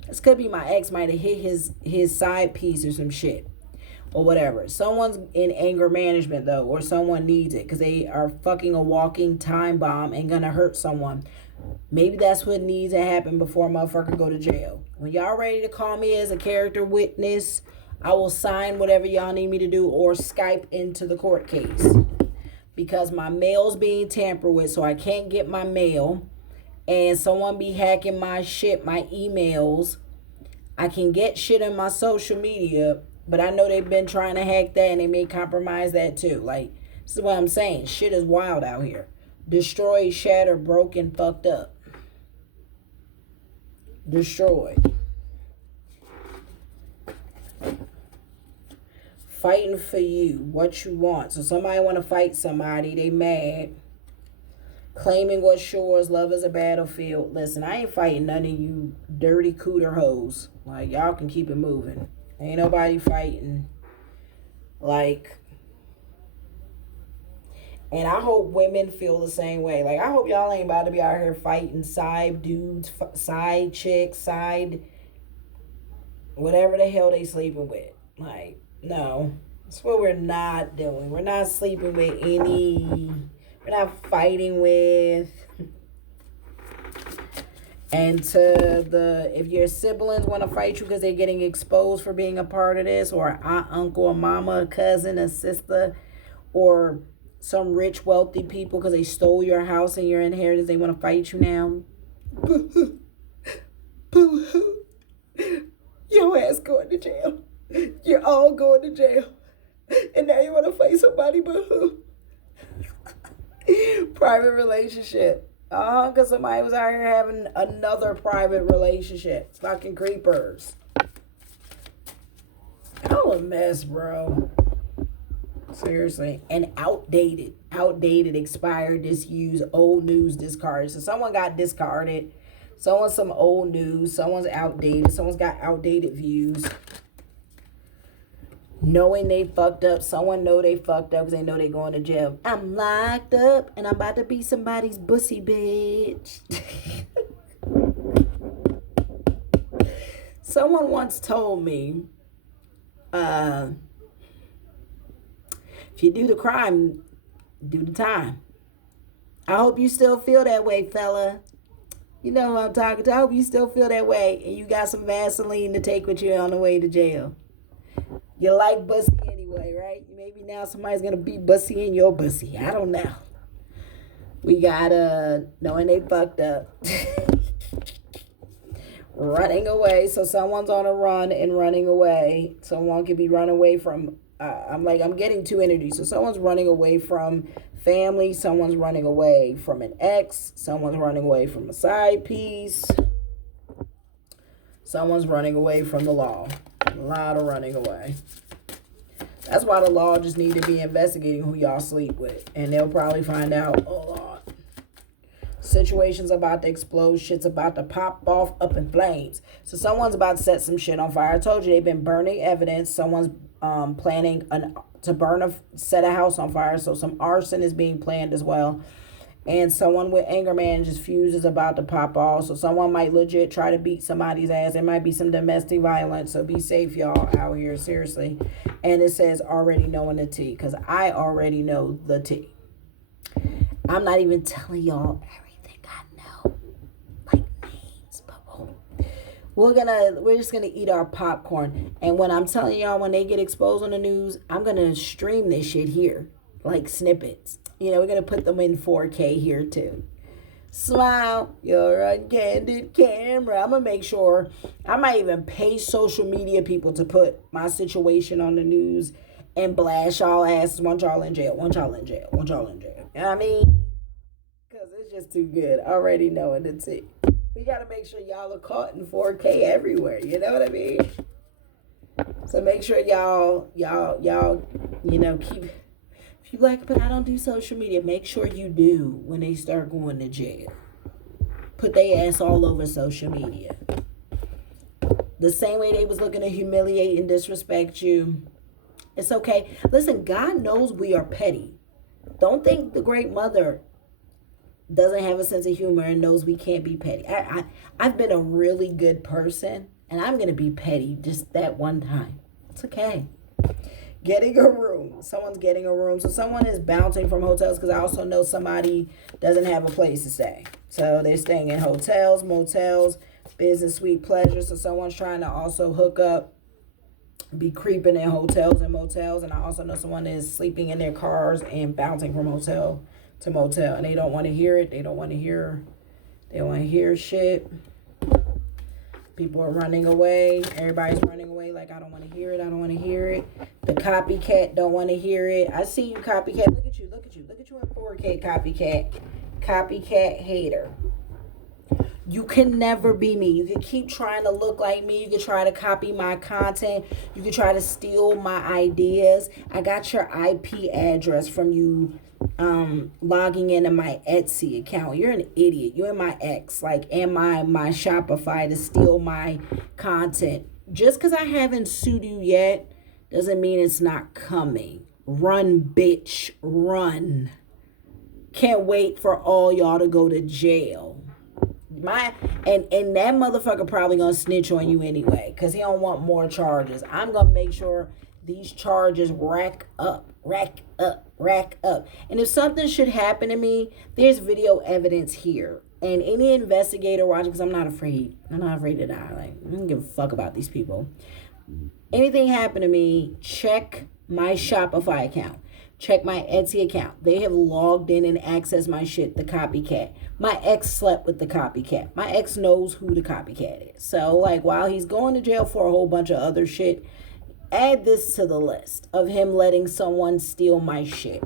This could be my ex might have hit his side piece or some shit. Or whatever. Someone's in anger management though. Or someone needs it. Because they are fucking a walking time bomb and gonna hurt someone. Maybe that's what needs to happen before a motherfucker go to jail. When y'all ready to call me as a character witness, I will sign whatever y'all need me to do or Skype into the court case. Because my mail's being tampered with, so I can't get my mail. And someone be hacking my shit, my emails. I can get shit in my social media, but I know they've been trying to hack that and they may compromise that too. Like, this is what I'm saying. Shit is wild out here. Destroyed, shattered, broken, fucked up. Destroyed. Fighting for you, what you want. So somebody want to fight somebody, they mad. Claiming what's yours, love is a battlefield. Listen, I ain't fighting none of you dirty cooter hoes. Like, y'all can keep it moving. Ain't nobody fighting. Like, and I hope women feel the same way. Like, I hope y'all ain't about to be out here fighting side dudes, side chicks, side whatever the hell they sleeping with. Like, no. That's what we're not doing. We're not sleeping with any... We're not fighting with. And to the, if your siblings want to fight you because they're getting exposed for being a part of this, or an aunt, uncle, a mama, a cousin, a sister, or some rich, wealthy people because they stole your house and your inheritance, they want to fight you now. Boo-hoo. Boo-hoo. Your ass going to jail. You're all going to jail. And now you want to fight somebody, boo-hoo. Private relationship. Because somebody was out here having another private relationship. Fucking creepers. Y'all a mess, bro. Seriously. And outdated. Outdated, expired, disused, old news, discarded. So someone got discarded. Someone's some old news. Someone's outdated. Someone's got outdated views. Knowing they fucked up. Someone know they fucked up because they know they going to jail. I'm locked up and I'm about to be somebody's bussy bitch. Someone once told me, if you do the crime, do the time. I hope you still feel that way, fella. You know who I'm talking to. I hope you still feel that way and you got some Vaseline to take with you on the way to jail. You like bussy anyway, right? Maybe now somebody's going to be bussy in your bussy. I don't know. We got, knowing they fucked up. Running away. So someone's on a run and running away. Someone could be running away from, I'm getting two energies. So someone's running away from family. Someone's running away from an ex. Someone's running away from a side piece. Someone's running away from the law. A lot of running away. That's why the law just need to be investigating who y'all sleep with. And they'll probably find out a lot. Situation's about to explode. Shit's about to pop off up in flames. So someone's about to set some shit on fire. I told you they've been burning evidence. Someone's planning to set a house on fire. So some arson is being planned as well. And someone with anger management fuse is about to pop off. So someone might legit try to beat somebody's ass. There might be some domestic violence. So be safe, y'all, out here. Seriously. And it says already knowing the tea. Because I already know the tea. I'm not even telling y'all everything I know. Like names. But we're just gonna eat our popcorn. And when I'm telling y'all, when they get exposed on the news, I'm gonna stream this shit here. Like snippets. You know, we're going to put them in 4K here too. Smile, your uncandid camera. I'm going to make sure, I might even pay social media people to put my situation on the news and blast y'all asses. Want y'all in jail, want y'all in jail, want y'all in jail. You know what I mean? Because it's just too good. Already knowing the tea. We got to make sure y'all are caught in 4K everywhere. You know what I mean? So make sure y'all, you know, keep... If you like, but I don't do social media, make sure you do when they start going to jail. Put their ass all over social media. The same way they was looking to humiliate and disrespect you. It's okay. Listen, God knows we are petty. Don't think the great mother doesn't have a sense of humor and knows we can't be petty. I've been a really good person, and I'm going to be petty just that one time. It's okay. Getting a room. Someone's getting a room. So someone is bouncing from hotels because I also know somebody doesn't have a place to stay. So they're staying in hotels, motels, business suite pleasure. So someone's trying to also hook up, be creeping in hotels and motels. And I also know someone is sleeping in their cars and bouncing from hotel to motel. And they don't want to hear it. They don't want to hear shit. People are running away. Everybody's running away like, I don't want to hear it. I don't want to hear it. The copycat don't want to hear it. I see you, copycat. Look at you. Look at you. Look at you in 4K, copycat. Copycat hater. You can never be me. You can keep trying to look like me. You can try to copy my content. You can try to steal my ideas. I got your IP address from you logging into my Etsy account. You're an idiot. You're in my ex, and my Shopify to steal my content. Just because I haven't sued you yet doesn't mean it's not coming. Run, bitch, run. Can't wait for all y'all to go to jail. And that motherfucker probably gonna snitch on you anyway, because he don't want more charges. I'm gonna make sure these charges rack up. And if something should happen to me, there's video evidence here. And any investigator watching, because I'm not afraid to die. Like, I don't give a fuck about these people. Anything happen to me, check my Shopify account. Check my Etsy account. They have logged in and accessed my shit, the copycat. My ex slept with the copycat. My ex knows who the copycat is. So, while he's going to jail for a whole bunch of other shit, add this to the list of him letting someone steal my shit.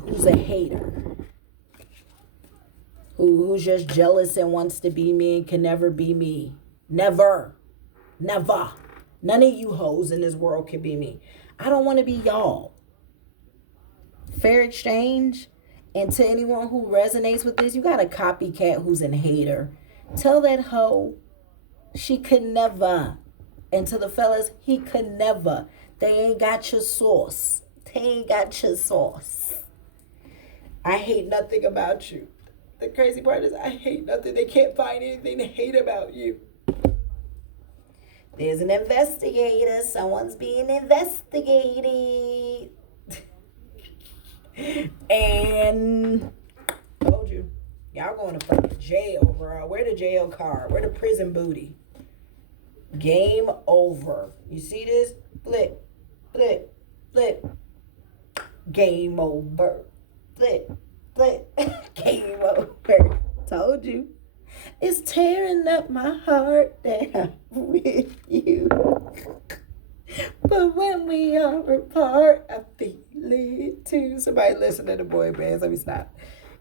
Who's a hater. Who's just jealous and wants to be me and can never be me. Never. None of you hoes in this world can be me. I don't want to be y'all. Fair exchange. And to anyone who resonates with this, you got a copycat who's a hater. Tell that hoe she could never. And to the fellas, he could never. They ain't got your sauce. I hate nothing about you. The crazy part is I hate nothing. They can't find anything to hate about you. There's an investigator. Someone's being investigated. And I told you, y'all going to fucking jail, bro. Where the jail card? Where the prison booty? Game over. You see this? Flip. Game over. Flip. Game over. Told you. It's tearing up my heart that I'm with you. But when we are apart, I feel it too. Somebody listen to the boy bands. Let me stop.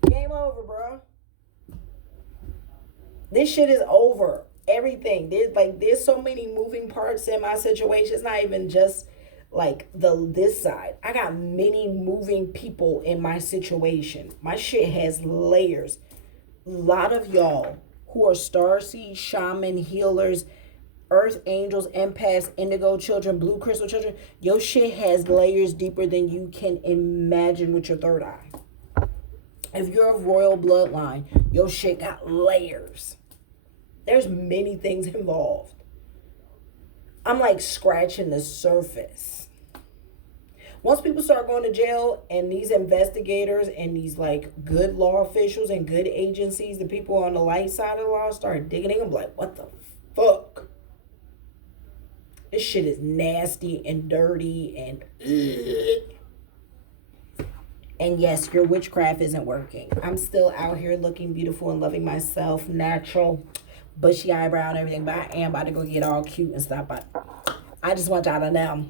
Game over, bro. This shit is over. everything. There's so many moving parts in my situation. It's not even just like this side. I got many moving people in my situation. My shit has layers. A lot of y'all who are starseed, shaman, healers, earth angels, empaths, indigo children, blue crystal children, your shit has layers deeper than you can imagine with your third eye. If you're of royal bloodline, your shit got layers. There's many things involved. I'm like scratching the surface. Once people start going to jail and these investigators and these like good law officials and good agencies, the people on the light side of the law start digging in, I'm like, what the fuck? This shit is nasty and dirty and ugh. And yes, your witchcraft isn't working. I'm still out here looking beautiful and loving myself, natural, bushy eyebrow and everything, but I am about to go get all cute and stuff. But I just want y'all to know,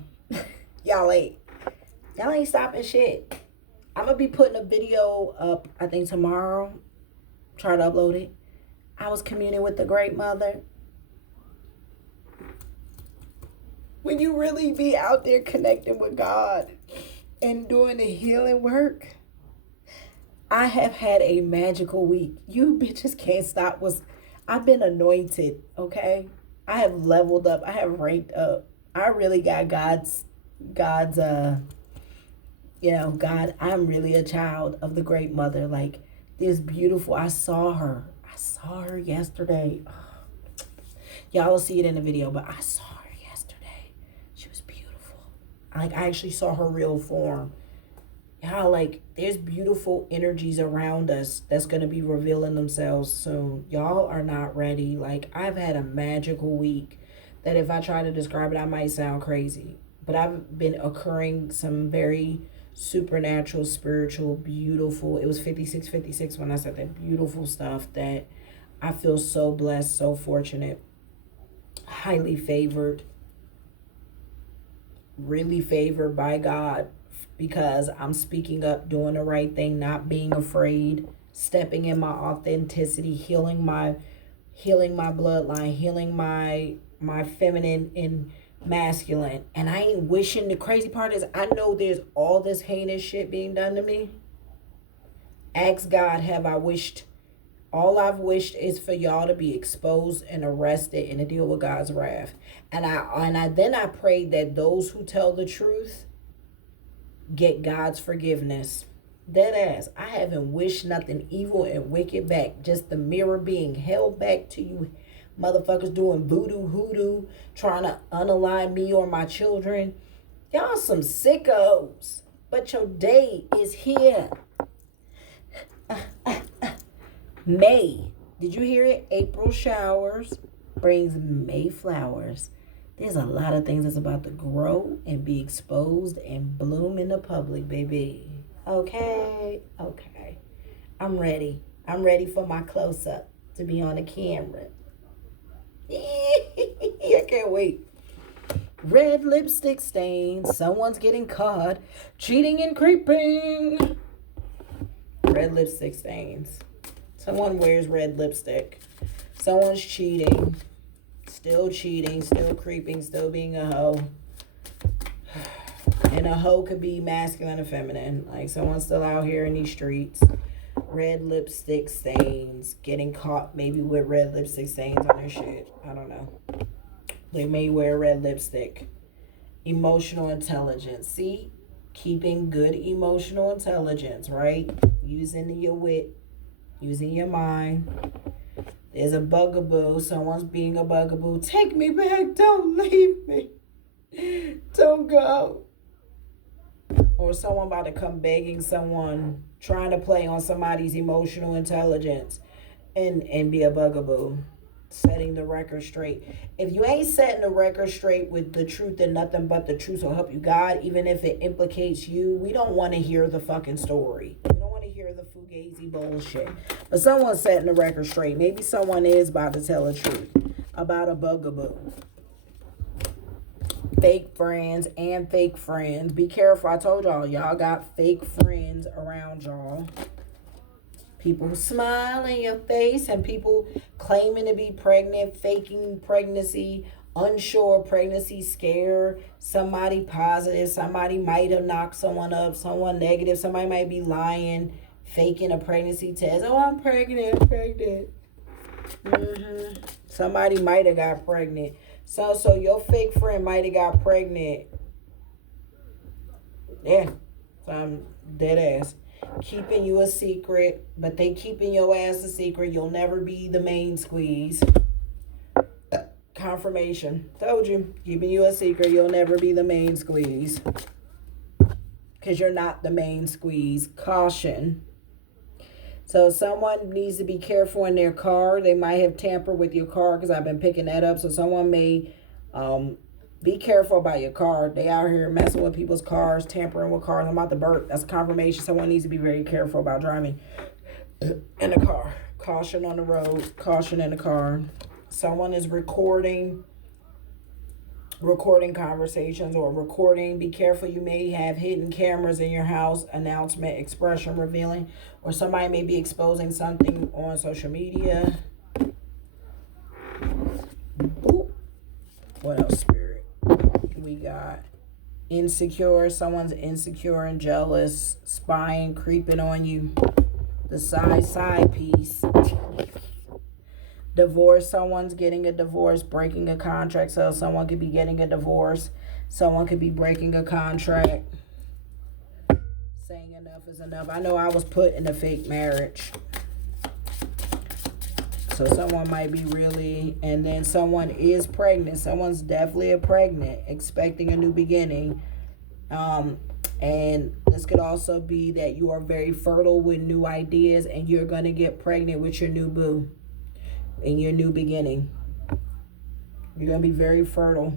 y'all ain't stopping shit. I'm gonna be putting a video up, I think tomorrow. Try to upload it. I was communing with the Great Mother. When you really be out there connecting with God and doing the healing work, I have had a magical week. You bitches can't stop. I've been anointed, okay? I have leveled up. I have ranked up. I really got God's God, I'm really a child of the Great Mother. Like, this beautiful, I saw her yesterday. Y'all will see it in the video, but I saw her yesterday. She was beautiful. Like, I actually saw her real form. Y'all, like, there's beautiful energies around us that's going to be revealing themselves soon. Y'all are not ready. Like, I've had a magical week that if I try to describe it, I might sound crazy. But I've been occurring some very supernatural, spiritual, beautiful. It was 5656 when I said that. Beautiful stuff that I feel so blessed, so fortunate, highly favored, really favored by God, because I'm speaking up, doing the right thing, not being afraid, stepping in my authenticity, healing my bloodline, healing my feminine and masculine. And I ain't wishing. The crazy part is I know there's all this heinous shit being done to me. Ask God, have I wished? All I've wished is for y'all to be exposed and arrested and to deal with God's wrath. And I prayed that those who tell the truth get God's forgiveness. Dead ass. I haven't wished nothing evil and wicked back. Just the mirror being held back to you motherfuckers doing voodoo, hoodoo, trying to unalign me or my children. Y'all some sickos. But your day is here. May. Did you hear it? April showers brings May flowers. There's a lot of things that's about to grow and be exposed and bloom in the public, baby. Okay. I'm ready. I'm ready for my close-up to be on the camera. I can't wait. Red lipstick stains. Someone's getting caught cheating and creeping. Red lipstick stains. Someone wears red lipstick. Someone's cheating. Still creeping, still being a hoe. And a hoe could be masculine or feminine. Like, someone's still out here in these streets. Red lipstick stains. Getting caught maybe with red lipstick stains on their shit. I don't know. They may wear red lipstick. Emotional intelligence. See? Keeping good emotional intelligence, right? Using your wit. Using your mind. There's a bugaboo. Someone's being a bugaboo. Take me back. Don't leave me. Don't go. Or someone about to come begging someone, trying to play on somebody's emotional intelligence and be a bugaboo. Setting the record straight. If you ain't setting the record straight with the truth and nothing but the truth will help you God, even if it implicates you, we don't want to hear the fucking story. We don't want to hear the fugazi bullshit. But someone's setting the record straight. Maybe someone is about to tell the truth about a bugaboo. Fake friends and fake friends. Be careful. I told y'all got fake friends around y'all. People who smile in your face, and people claiming to be pregnant, faking pregnancy, unsure pregnancy, scared, somebody positive, somebody might have knocked someone up, someone negative, somebody might be lying, faking a pregnancy test. Oh, I'm pregnant, pregnant. Somebody might have got pregnant. So your fake friend might have got pregnant. Yeah, so I'm dead ass. Keeping you a secret, but they keeping your ass a secret. You'll never be the main squeeze. Confirmation. Told you. Keeping you a secret. You'll never be the main squeeze. Because you're not the main squeeze. Caution. So someone needs to be careful in their car. They might have tampered with your car, because I've been picking that up. So someone may be careful about your car. They out here messing with people's cars, tampering with cars. I'm about to burp. That's confirmation. Someone needs to be very careful about driving in a car. Caution on the road. Caution in the car. Someone is recording conversations or recording. Be careful. You may have hidden cameras in your house. Announcement, expression, revealing. Or somebody may be exposing something on social media. What else, Spirit? We got insecure. Someone's insecure and jealous, spying, creeping on you. The side piece. Divorce. Someone's getting a divorce, breaking a contract. So someone could be getting a divorce. Someone could be breaking a contract. Saying enough is enough. I know I was put in a fake marriage. So someone might be really, and then someone is pregnant. Someone's definitely pregnant, expecting a new beginning. And this could also be that you are very fertile with new ideas, and you're going to get pregnant with your new boo in your new beginning. You're going to be very fertile.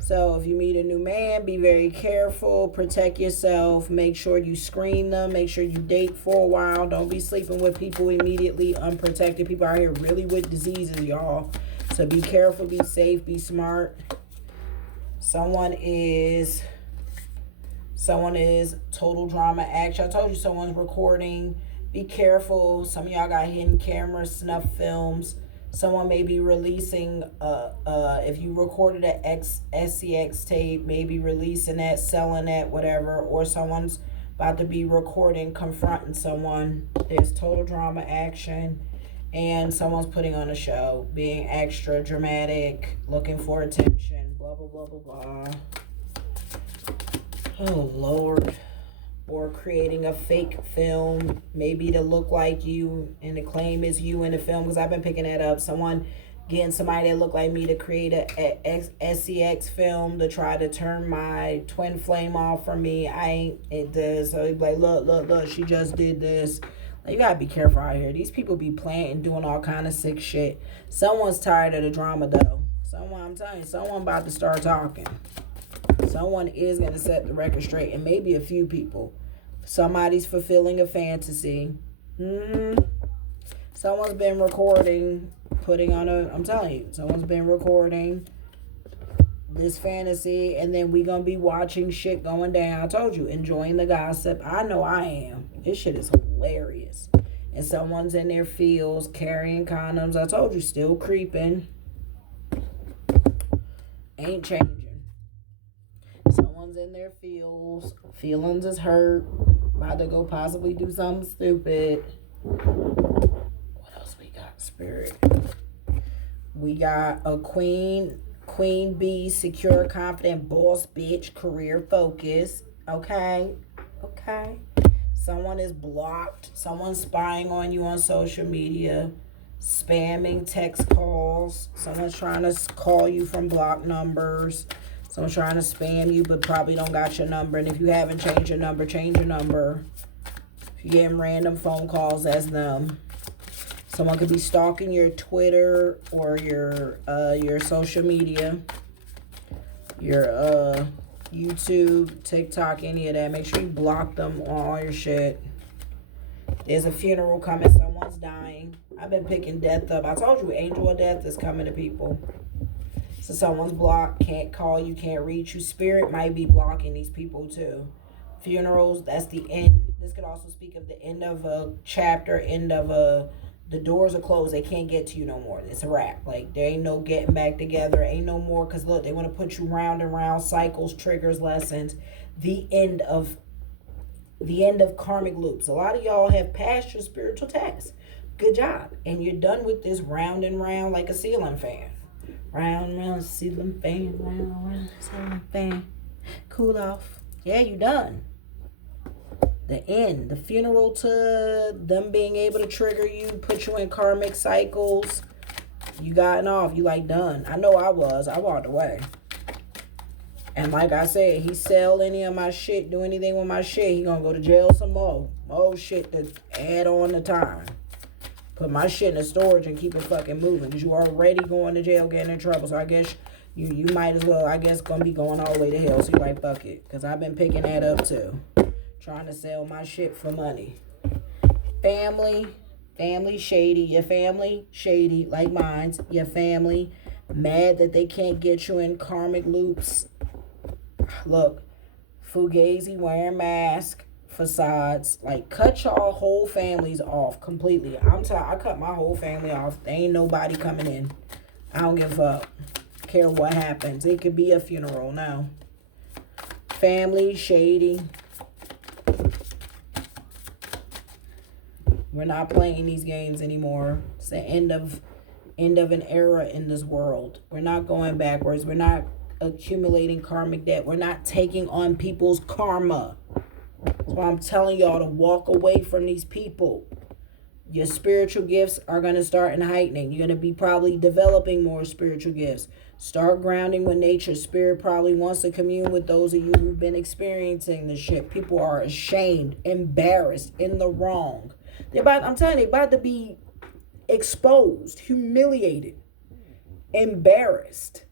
So if you meet a new man, be very careful. Protect yourself. Make sure you screen them. Make sure you date for a while. Don't be sleeping with people immediately unprotected. People out here really with diseases, y'all. So be careful. Be safe. Be smart. Someone is total drama action. I told you someone's recording. Be careful. Some of y'all got hidden cameras, snuff films. Someone may be releasing, if you recorded an SCX tape, maybe releasing that, selling that, whatever. Or someone's about to be recording, confronting someone. There's total drama action. And someone's putting on a show, being extra dramatic, looking for attention, blah, blah, blah, blah, blah. Oh, Lord. Or creating a fake film, maybe to look like you, and the claim is you in the film, because I've been picking that up. Someone getting somebody that look like me to create a SCX film to try to turn my twin flame off from me. It does. So he'd be like, look, she just did this. Like, you gotta be careful out here. These people be playing and doing all kind of sick shit. Someone's tired of the drama, though. I'm telling you, someone about to start talking. Someone is going to set the record straight, and maybe a few people. Somebody's fulfilling a fantasy. Someone's been recording, I'm telling you, someone's been recording this fantasy, and then we going to be watching shit going down. I told you, enjoying the gossip. I know I am. This shit is hilarious. And someone's in their fields carrying condoms. I told you, still creeping. Ain't changing. Someone's in their fields. Feelings is hurt. About to go possibly do something stupid. What else we got, Spirit? We got a queen bee, secure, confident, boss bitch, career focus. Okay. Someone is blocked. Someone's spying on you on social media. Spamming text calls. Someone's trying to call you from blocked numbers. Someone's trying to spam you but probably don't got your number. And if you haven't changed your number, change your number. If you're getting random phone calls, that's them. Someone could be stalking your Twitter or your social media. Your YouTube, TikTok, any of that. Make sure you block them on all your shit. There's a funeral coming. Someone's dying. I've been picking death up. I told you, angel of death is coming to people. So someone's blocked, can't call you, can't reach you. Spirit might be blocking these people too. Funerals, that's the end. This could also speak of the end of a chapter, end of a, the doors are closed. They can't get to you no more. It's a wrap. Like, there ain't no getting back together. Ain't no more. Because, look, they want to put you round and round. Cycles, triggers, lessons. The end of karmic loops. A lot of y'all have passed your spiritual test. Good job. And you're done with this round and round like a ceiling fan. Round, round, ceiling fan. Round, round, ceiling fan. Cool off. Yeah, you done. The end. The funeral to them being able to trigger you, put you in karmic cycles. You gotten off. You like done. I know I was. I walked away. And like I said, he sell any of my shit, do anything with my shit, he gonna go to jail some more. More shit to add on the time. Put my shit in the storage and keep it fucking moving. Because you already going to jail, getting in trouble. So I guess you might as well, I guess, gonna be going all the way to hell. So you like, fuck it. Because I've been picking that up too. Trying to sell my shit for money. Family shady. Your family shady like mine's. Your family mad that they can't get you in karmic loops. Look, Fugazi wearing masks, facades, like cut y'all whole families off completely. I cut my whole family off. There ain't nobody coming in. I don't give up. Care what happens. It could be a funeral now. Family shady. We're not playing these games anymore. It's the end of an era in this world. We're not going backwards. We're not accumulating karmic debt. We're not taking on people's karma. That's why I'm telling y'all to walk away from these people. Your spiritual gifts are going to start in heightening. You're going to be probably developing more spiritual gifts. Start grounding with nature. Spirit probably wants to commune with those of you who've been experiencing this shit. People are ashamed, embarrassed, in the wrong. I'm telling you, they're about to be exposed, humiliated, embarrassed.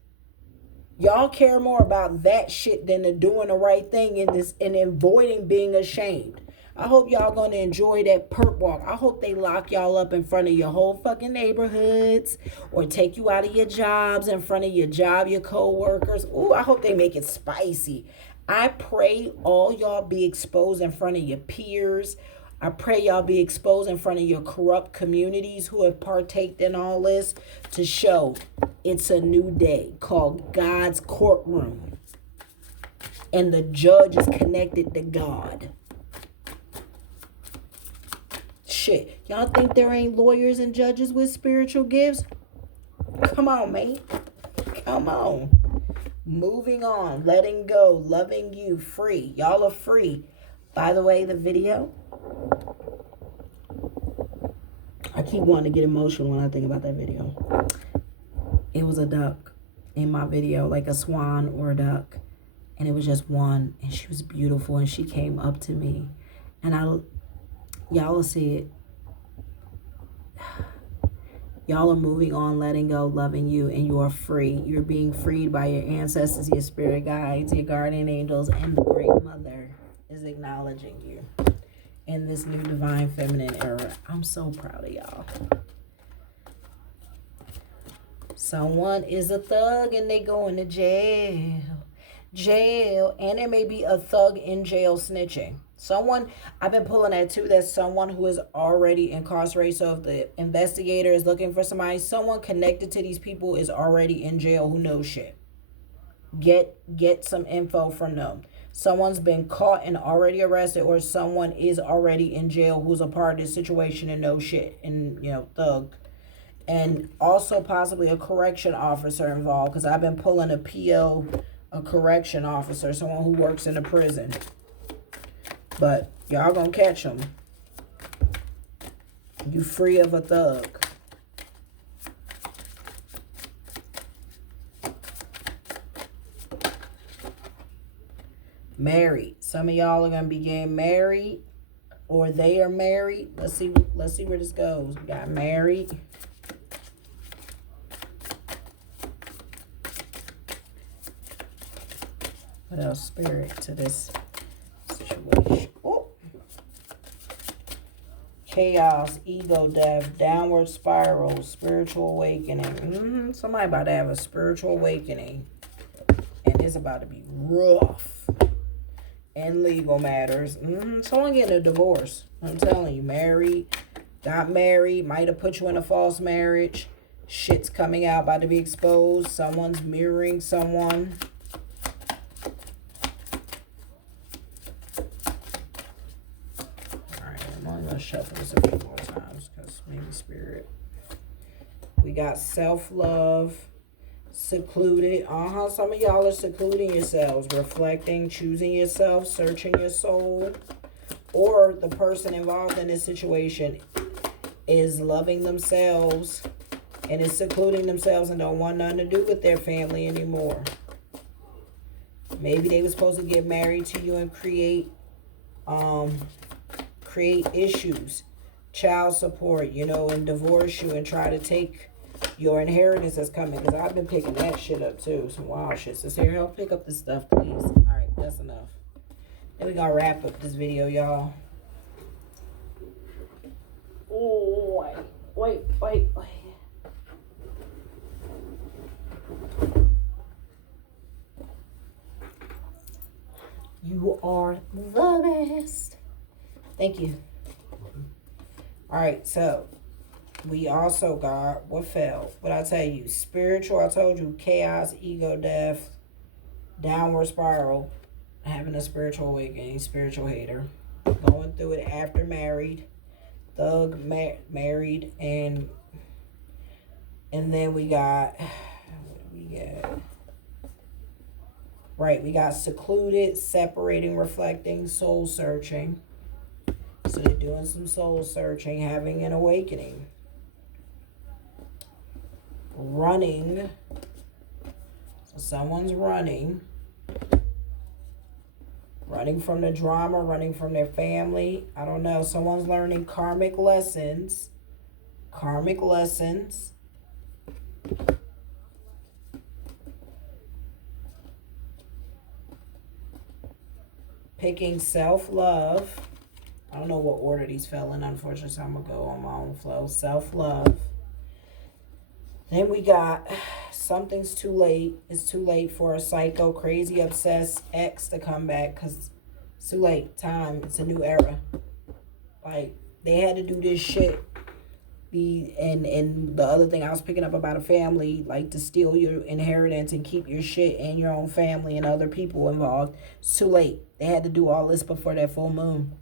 Y'all care more about that shit than the doing the right thing and avoiding being ashamed. I hope y'all gonna enjoy that perp walk. I hope they lock y'all up in front of your whole fucking neighborhoods or take you out of your jobs in front of your job, your co-workers. Ooh, I hope they make it spicy. I pray all y'all be exposed in front of your peers. I pray y'all be exposed in front of your corrupt communities who have partaked in all this to show it's a new day called God's courtroom. And the judge is connected to God. Shit, y'all think there ain't lawyers and judges with spiritual gifts? Come on, mate. Come on. Moving on, letting go, loving you, free. Y'all are free. By the way, the video, I keep wanting to get emotional when I think about that video. It was a duck in my video, like a swan or a duck. And it was just one. And she was beautiful. And she came up to me. And y'all will see it. Y'all are moving on, letting go, loving you. And you are free. You're being freed by your ancestors, your spirit guides, your guardian angels. And the Great Mother is acknowledging you in this new divine feminine era. I'm so proud of y'all. Someone is a thug and they going to jail. And there may be a thug in jail snitching. Someone, I've been pulling that too, that's someone who is already incarcerated. So if the investigator is looking for somebody, someone connected to these people is already in jail who knows shit. Get some info from them. Someone's been caught and already arrested, or someone is already in jail who's a part of this situation and knows shit, and thug. And also possibly a correction officer involved, because I've been pulling a PO, a correction officer, someone who works in a prison. But y'all gonna catch them. You free of a thug. Married. Some of y'all are gonna be getting married, or they are married. Let's see where this goes. We got married. What else? Spirit to this situation. Oh. Chaos, ego death, downward spiral, spiritual awakening. Somebody about to have a spiritual awakening. And it's about to be rough. and legal matters. Someone getting a divorce. I'm telling you, married, got married, might have put you in a false marriage. Shit's coming out, about to be exposed. Someone's mirroring someone. Alright, I'm only going to shuffle this a few more times because maybe spirit. We got self-love, secluded. Some of y'all are secluding yourselves, reflecting, choosing yourself, searching your soul. Or the person involved in this situation is loving themselves and is secluding themselves and don't want nothing to do with their family anymore. Maybe they were supposed to get married to you and create issues, child support, and divorce you and try to take your inheritance that's coming. Because I've been picking that shit up too. Some wild shit. So here, help pick up this stuff, please. All right, that's enough. Then we gonna wrap up this video, y'all. Oh, wait. You are the best. Thank you. All right, so we also got what fell. What I tell you, spiritual. I told you, chaos, ego, death, downward spiral, having a spiritual awakening, spiritual hater, going through it after married, thug, married, and then we got. Right, we got secluded, separating, reflecting, soul searching. So they're doing some soul searching, having an awakening. Running. So someone's running. Running from the drama, running from their family. I don't know. Someone's learning karmic lessons. Karmic lessons. Picking self-love. I don't know what order these fell in, unfortunately, so I'm going to go on my own flow. Self-love. Then we got something's too late. It's too late for a psycho, crazy, obsessed ex to come back because it's too late. Time. It's a new era. Like, they had to do this shit. And the other thing I was picking up about a family, like to steal your inheritance and keep your shit and your own family and other people involved. It's too late. They had to do all this before that full moon.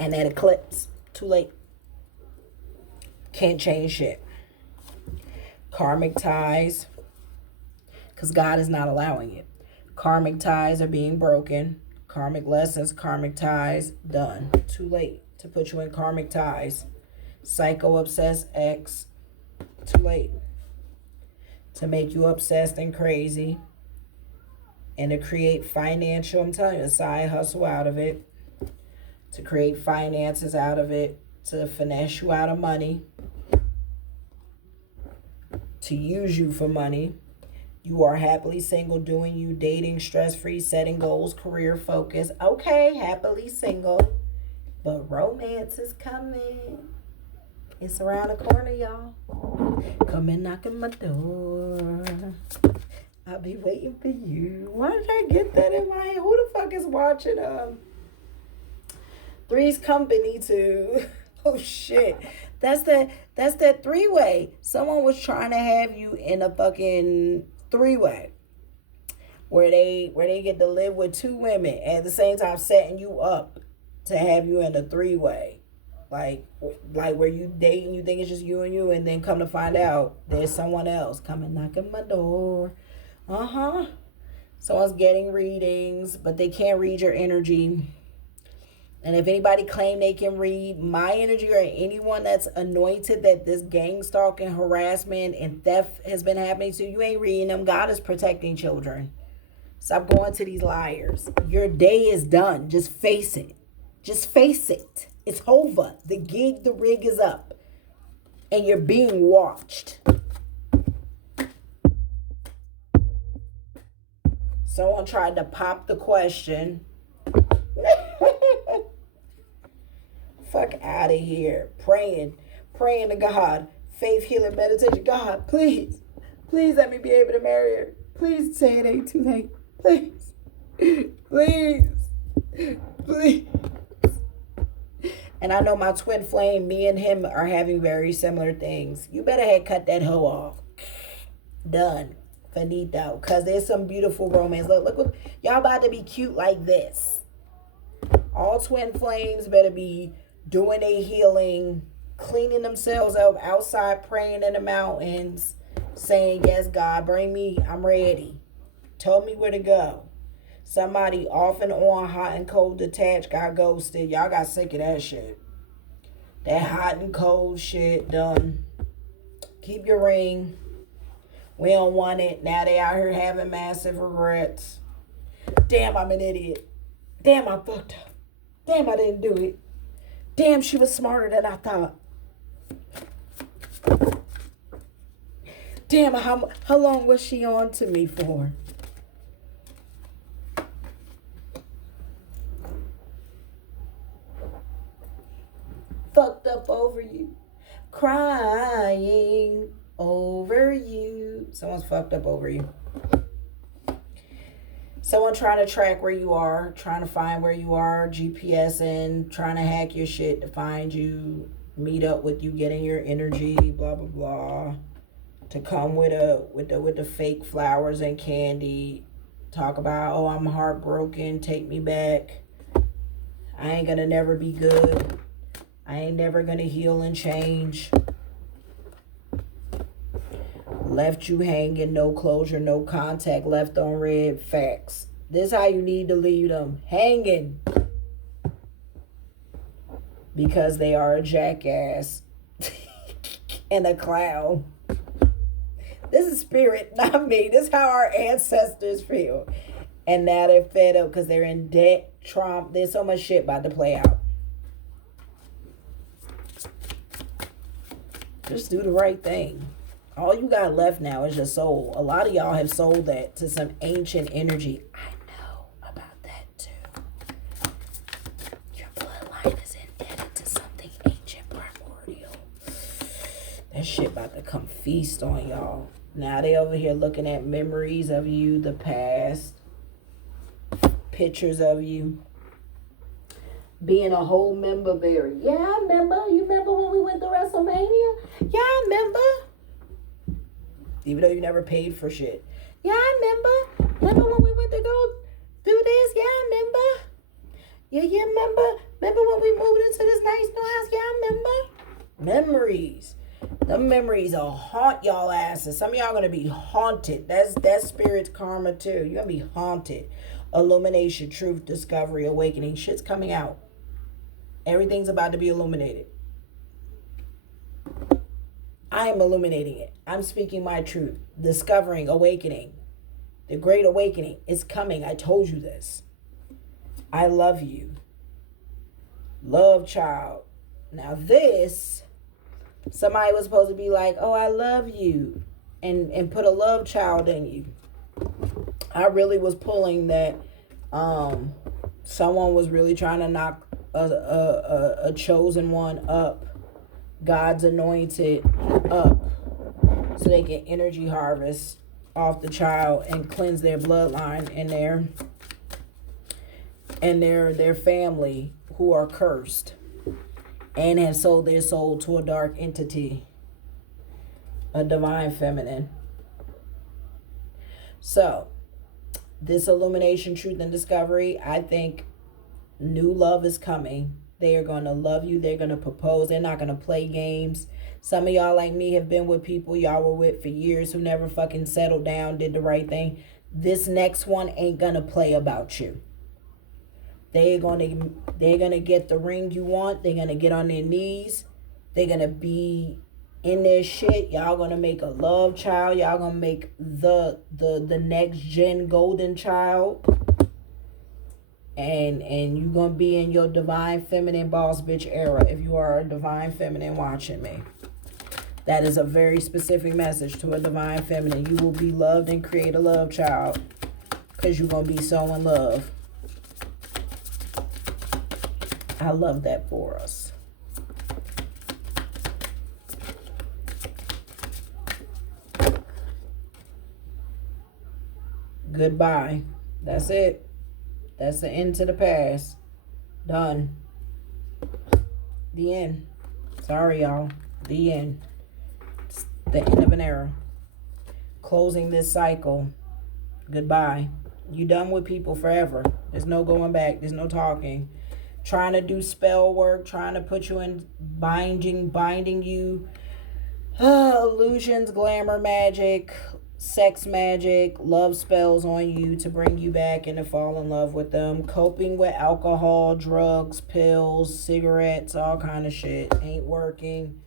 And that eclipse. Too late. Can't change shit. Karmic ties. Because God is not allowing it. Karmic ties are being broken. Karmic lessons, karmic ties, done. Too late to put you in karmic ties. Psycho obsessed ex, too late to make you obsessed and crazy and to create financial, I'm telling you, a side hustle out of it, to create finances out of it, to finesse you out of money, to use you for money. You are happily single, doing you, dating, stress-free, setting goals, career focus. Okay, happily single, but romance is coming. It's around the corner, y'all. Come and knock on my door. I'll be waiting for you. Why did I get that in my head? Who the fuck is watching Three's Company too? Oh shit. That's that three-way. Someone was trying to have you in a fucking three-way. Where they get to live with two women at the same time setting you up to have you in a three-way. Like where you date and you think it's just you, and then come to find out there's someone else. Come and knock on my door. Someone's getting readings, but they can't read your energy. And if anybody claim they can read my energy or anyone that's anointed that this gang stalking, harassment, and theft has been happening to, you ain't reading them. God is protecting children. Stop going to these liars. Your day is done. Just face it. Just face it. It's over. The rig is up. And you're being watched. Someone tried to pop the question. Fuck out of here. Praying to God. Faith, healing, meditation. God, please let me be able to marry her. Please say it ain't too late. Please. Please. And I know my twin flame, me and him are having very similar things. You better have cut that hoe off. Done. Finito. Because there's some beautiful romance. Look what, y'all about to be cute like this. All twin flames better be doing a healing, cleaning themselves up outside, praying in the mountains, saying, yes, God, bring me, I'm ready. Tell me where to go. Somebody off and on, hot and cold, detached, got ghosted. Y'all got sick of that shit. That hot and cold shit done. Keep your ring. We don't want it. Now they out here having massive regrets. Damn, I'm an idiot. Damn, I fucked up. Damn, I didn't do it. Damn, she was smarter than I thought. Damn, how long was she on to me for? Fucked up over you. Crying over you. Someone's fucked up over you. Someone trying to track where you are, trying to find where you are, GPSing, trying to hack your shit to find you, meet up with you, getting your energy, blah blah blah. To come with the fake flowers and candy, talk about, oh, I'm heartbroken, take me back. I ain't gonna never be good. I ain't never gonna heal and change. Left you hanging, no closure, no contact, left on red. Facts. This how you need to leave them hanging. Because they are a jackass and a clown. This is spirit, not me. This is how our ancestors feel. And now they're fed up because they're in debt, trauma. There's so much shit about to play out. Just do the right thing. All you got left now is your soul. A lot of y'all have sold that to some ancient energy. I know about that too. Your bloodline is indebted to something ancient, primordial. That shit about to come feast on y'all. Now they over here looking at memories of you, the past, pictures of you. Being a whole member berry. Yeah, I remember. You remember when we went to WrestleMania? Yeah, I remember. Even though you never paid for shit. Yeah, I remember. Remember when we went to go do this? Yeah, I remember. Yeah, remember? Remember when we moved into this nice new house? Yeah, I remember. Memories. Them memories will haunt y'all asses. Some of y'all gonna be haunted. That's spirit's karma too. You're gonna be haunted. Illumination, truth, discovery, awakening. Shit's coming out. Everything's about to be illuminated. I am illuminating it. I'm speaking my truth. Discovering, awakening. The great awakening is coming. I told you this. I love you. Love child. Now this, somebody was supposed to be like, oh, I love you. And put a love child in you. I really was pulling that someone was really trying to knock a chosen one up. God's anointed up. So they get energy harvest off the child and cleanse their bloodline and their family who are cursed and have sold their soul to a dark entity, a divine feminine. So this illumination, truth, and discovery, I think new love is coming. They are going to love you. They're going to propose. They're not going to play games. Some of y'all like me have been with people y'all were with for years who never fucking settled down, did the right thing. This next one ain't going to play about you. They're going to get the ring you want. They're going to get on their knees. They're going to be in their shit. Y'all going to make a love child. Y'all going to make the next gen golden child. And you're going to be in your divine feminine boss bitch era if you are a divine feminine watching me. That is a very specific message to a divine feminine. You will be loved and create a love child because you're going to be so in love. I love that for us. Goodbye. That's it. That's the end to the past. Done. The end. Sorry, y'all. The end. It's the end of an era. Closing this cycle. Goodbye. You done with people forever. There's no going back. There's no talking. Trying to do spell work, trying to put you in binding you. Illusions, glamour magic, sex magic, love spells on you to bring you back and to fall in love with them. Coping with alcohol, drugs, pills, cigarettes, all kind of shit. Ain't working.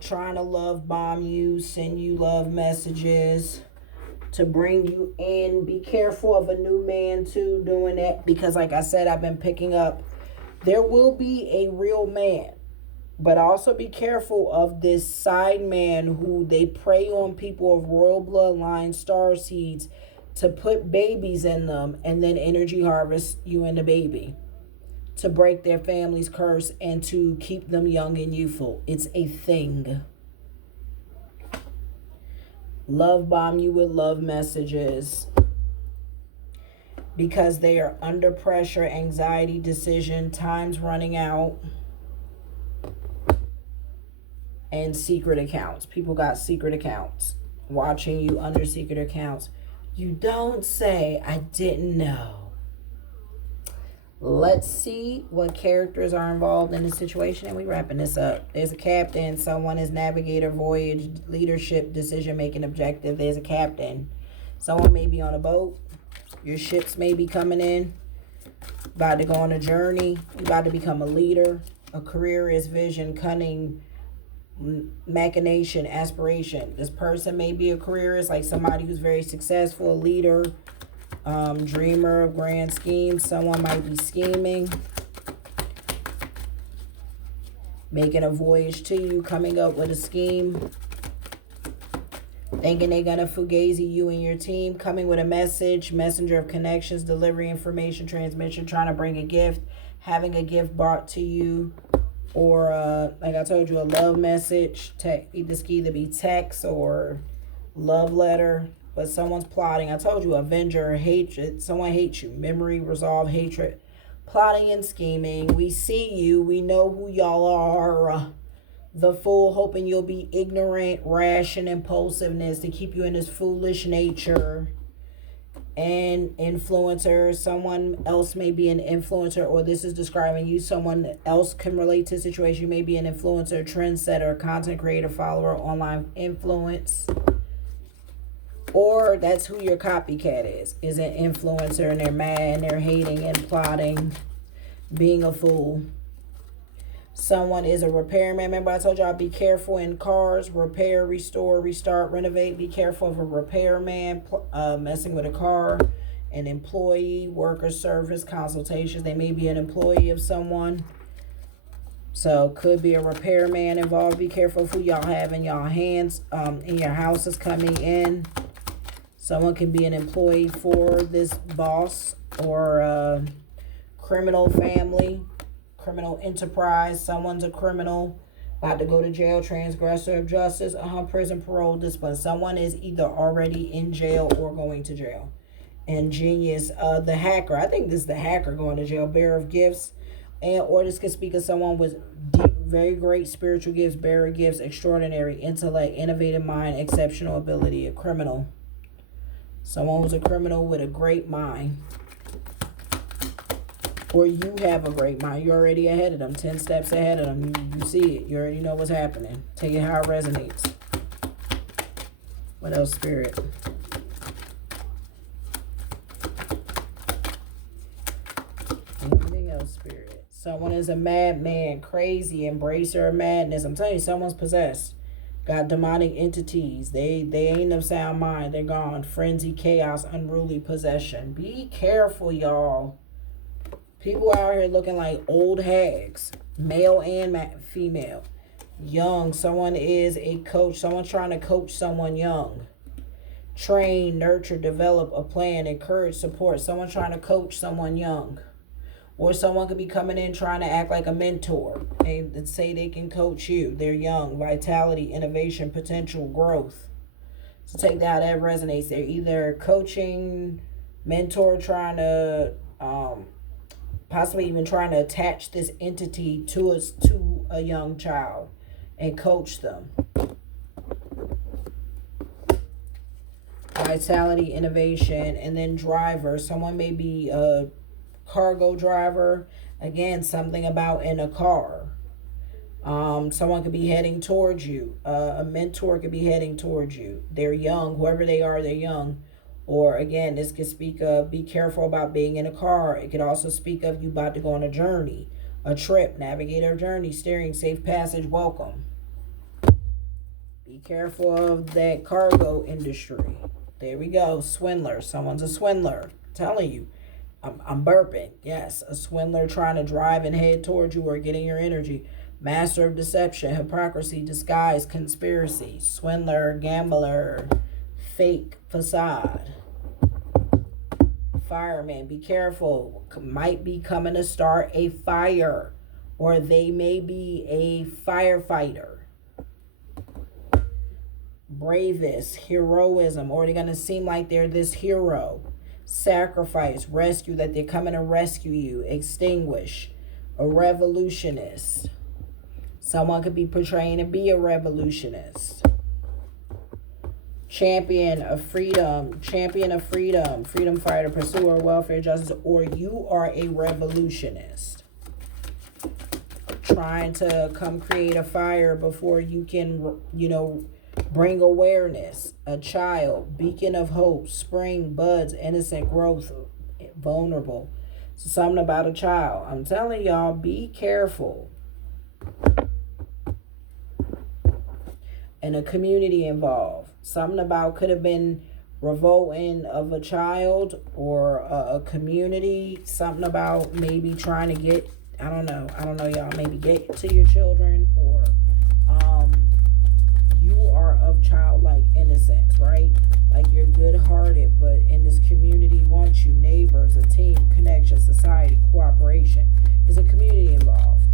Trying to love bomb you, send you love messages to bring you in. Be careful of a new man too doing that, because like I said, I've been picking up, there will be a real man, but also be careful of this side man who they prey on people of royal bloodline, star seeds, to put babies in them and then energy harvest you and the baby to break their family's curse and to keep them young and youthful. It's a thing. Love bomb you with love messages because they are under pressure, anxiety, decision, time's running out, and secret accounts. People got secret accounts watching you under secret accounts. You don't say, I didn't know. Let's see what characters are involved in the situation, and we wrapping this up. There's a captain. Someone is navigator, voyage, leadership, decision-making, objective. There's a captain. Someone may be on a boat. Your ships may be coming in. About to go on a journey. You're about to become a leader. A career is vision, cunning, machination, aspiration. This person may be a careerist, like somebody who's very successful, a leader, dreamer of grand schemes. Someone might be scheming, making a voyage to you, coming up with a scheme, thinking they're gonna fugazi you and your team, coming with a message, messenger of connections, delivery, information, transmission, trying to bring a gift, having a gift brought to you, or like I told you, a love message. This can either be text or love letter. But someone's plotting. I told you, avenger, hatred. Someone hates you. Memory, resolve, hatred. Plotting and scheming. We see you. We know who y'all are. The fool, hoping you'll be ignorant, rash, and impulsiveness to keep you in this foolish nature. And influencer. Someone else may be an influencer, or this is describing you. Someone else can relate to the situation. You may be an influencer, trendsetter, content creator, follower, online influence. Or that's who your copycat is an influencer, and they're mad and they're hating and plotting, being a fool. Someone is a repairman. Remember I told y'all, be careful in cars, repair, restore, restart, renovate. Be careful of a repairman messing with a car. An employee, worker service, consultations. They may be an employee of someone. So could be a repairman involved. Be careful of who y'all have in y'all hands. In your house is coming in. Someone can be an employee for this boss, or criminal family, criminal enterprise. Someone's a criminal, about to go to jail, transgressor of justice, prison, parole, discipline. Someone is either already in jail or going to jail. And genius, the hacker. I think this is the hacker going to jail. Bearer of gifts, or this could speak of someone with deep, very great spiritual gifts, bearer of gifts, extraordinary intellect, innovative mind, exceptional ability. A criminal. Someone who's a criminal with a great mind. Or you have a great mind. You're already ahead of them. 10 steps ahead of them. You see it. You already know what's happening. Take it how it resonates. What else, Spirit? Anything else, Spirit? Someone is a madman, crazy, embracer of madness. I'm telling you, someone's possessed. Got demonic entities. They ain't of sound mind. They're gone. Frenzy, chaos, unruly possession. Be careful, y'all. People out here looking like old hags. Male and female. Young. Someone is a coach. Someone's trying to coach someone young. Train, nurture, develop a plan, encourage, support. Someone's trying to coach someone young. Or someone could be coming in trying to act like a mentor and say they can coach you. They're young. Vitality, innovation, potential, growth. So take that how that resonates. They're either coaching, mentor, trying to possibly even trying to attach this entity to a young child and coach them. Vitality, innovation, and then driver. Someone may be a cargo driver. Again, something about in a car. Someone could be heading towards you. A mentor could be heading towards you. They're young. Whoever they are, they're young. Or again, this could speak of be careful about being in a car. It could also speak of you about to go on a journey, a trip, navigate a journey, steering, safe passage, welcome. Be careful of that cargo industry. There we go. Swindler. Someone's a swindler. I'm telling you. I'm burping. Yes, a swindler trying to drive and head towards you or getting your energy. Master of deception, hypocrisy, disguise, conspiracy. Swindler, gambler, fake facade. Fireman, be careful. Might be coming to start a fire. Or they may be a firefighter. Bravest, heroism, or they're going to seem like they're this hero. Sacrifice, rescue, that they're coming to rescue you. Extinguish, a revolutionist. Someone could be portraying to be a revolutionist. Champion of freedom, freedom fighter, pursuer, welfare, justice, or you are a revolutionist. Trying to come create a fire before you can, bring awareness. A child, beacon of hope, spring, buds, innocent growth, vulnerable. So something about a child. I'm telling y'all, be careful. And a community involved. Something about could have been revolting of a child or a community. Something about maybe trying to get, I don't know y'all, maybe get to your children, or you are of childlike innocence, right? Like you're good-hearted, but in this community wants you, neighbors, a team, connection, society, cooperation. There's a community involved.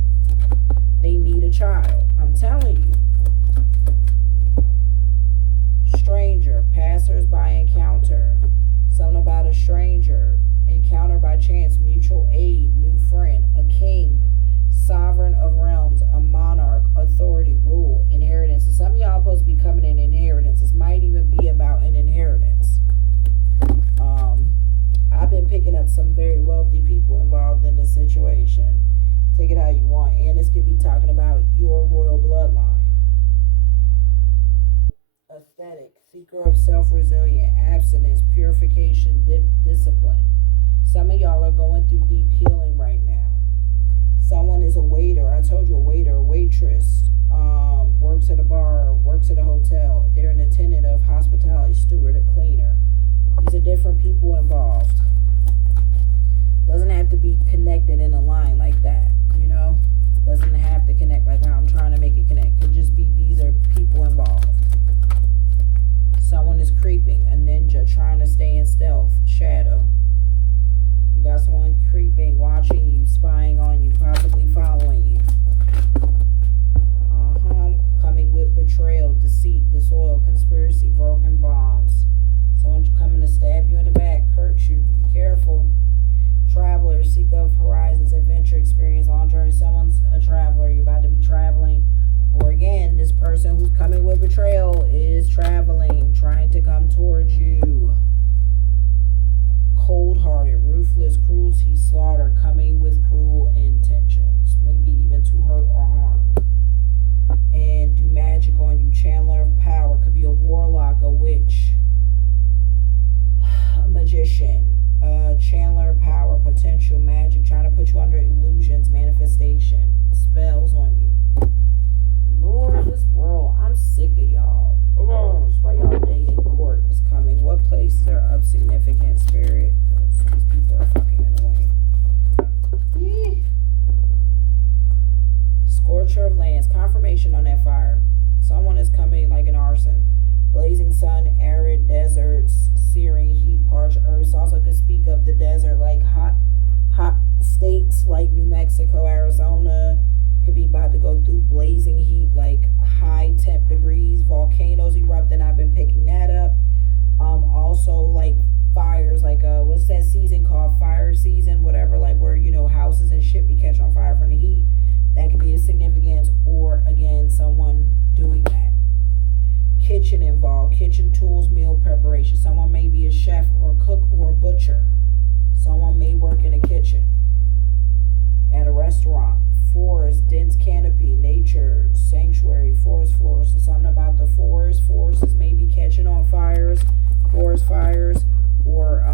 They need a child. I'm telling you. Stranger, passers-by encounter. Something about a stranger. Encounter by chance, mutual aid, new friend, a king, sovereign of realms, a monarch, authority, rule, inheritance. So some of y'all supposed to be coming in inheritance. This might even be about an inheritance. I've been picking up some very wealthy people involved in this situation. Take it how you want. And this could be talking about your royal bloodline. Aesthetic, seeker of self-resilient, abstinence, purification, discipline. Some of y'all are going through deep healing right now. Someone is a waiter. I told you, a waiter, a waitress, works at a bar, works at a hotel. They're an attendant of hospitality, steward, a cleaner. These are different people involved. Doesn't have to be connected in a line like that, Doesn't have to connect like how I'm trying to make it connect. Could just be these are people involved. Someone is creeping, a ninja trying to stay in stealth, shadow. You got someone creeping, watching you, spying on you, possibly following you. Coming with betrayal, deceit, disloyal, conspiracy, broken bonds. Someone coming to stab you in the back, hurt you. Be careful. Traveler, seek of horizons, adventure, experience, long journey. Someone's a traveler. You're about to be traveling. Or again, this person who's coming with betrayal is traveling, trying to come towards you. Cold-hearted, ruthless, cruelty, slaughter, coming with cruel intentions, maybe even to hurt or harm. And do magic on you, channeler of power, could be a warlock, a witch, a magician, a channeler of power, potential magic, trying to put you under illusions, manifestation, spells on you. Lord, this world, I'm sick of y'all. That's why y'all dating court is coming. What places are of significant spirit? Because these people are fucking annoying. Scorcher of lands. Confirmation on that fire. Someone is coming like an arson. Blazing sun, arid deserts, searing heat, parched earth. Also could speak of the desert, like hot states like New Mexico, Arizona. Could be about to go through blazing heat, like high temp degrees, volcanoes erupting. I've been picking that up. Also like fires, like what's that season called? Fire season, whatever, like where houses and shit be catching on fire from the heat. That could be a significance, or again, someone doing that. Kitchen involved, kitchen tools, meal preparation. Someone may be a chef or cook or butcher. Someone may work in a kitchen at a restaurant. Forest, dense canopy, nature, sanctuary, forest floor. So something about the forest. Forests may be catching on fires, forest fires, or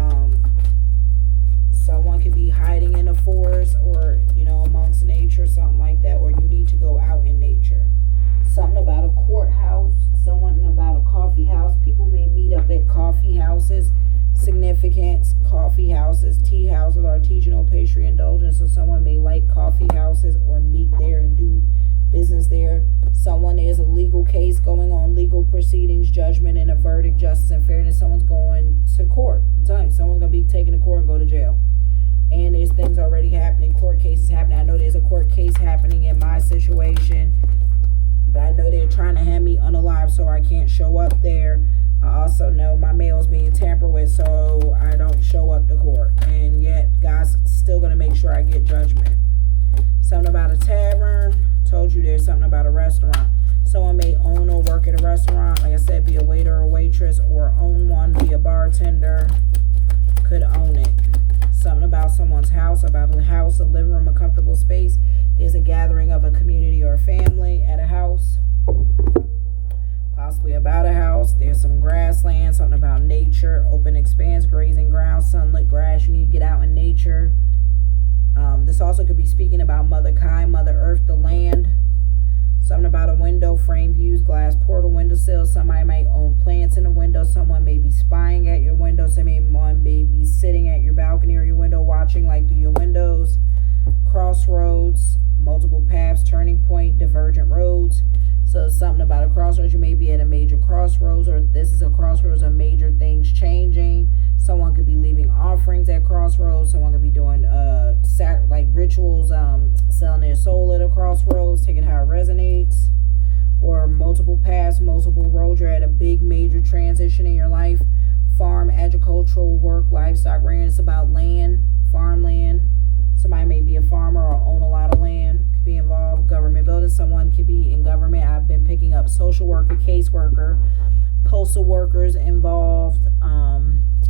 someone could be hiding in a forest, or amongst nature, something like that, or you need to go out in nature. Something about a courthouse, something about a coffee house. People may meet up at coffee houses. Significance: coffee houses, tea houses, artisanal pastry indulgence. So someone may like coffee houses or meet there and do business there. Someone, there's a legal case going on, legal proceedings, judgment and a verdict, justice and fairness. Someone's going to court. I'm telling you, someone's going to be taken to court and go to jail. And there's things already happening, court cases happening. I know there's a court case happening in my situation, but I know they're trying to have me unalive, so I can't show up there. I also know my mail's being tampered with, so I don't show up to court. And yet, God's still going to make sure I get judgment. Something about a tavern. Told you there's something about a restaurant. Someone may own or work at a restaurant. Like I said, be a waiter or waitress, or own one, be a bartender. Could own it. Something about someone's house, about a house, a living room, a comfortable space. There's a gathering of a community or a family at a house. Possibly about a house. There's some grassland, something about nature, open expanse, grazing ground, sunlit grass. You need to get out in nature. This also could be speaking about Mother Kind, Mother Earth, the land. Something about a window, frame views, glass portal, windowsill. Somebody might own plants in the window. Someone may be spying at your window. Someone may be sitting at your balcony or your window watching like through your windows. Crossroads, multiple paths, turning point, divergent roads. So something about a crossroads. You may be at a major crossroads, or this is a crossroads of major things changing. Someone could be leaving offerings at crossroads. Someone could be doing like rituals, selling their soul at a crossroads, taking how it resonates. Or multiple paths, multiple roads. You're at a big major transition in your life. Farm, agricultural work, livestock rearing. It's about land, farmland. Somebody may be a farmer or own a lot of land. Could be involved. Government building. Someone could be in government. I've been picking up social worker, caseworker, postal workers involved,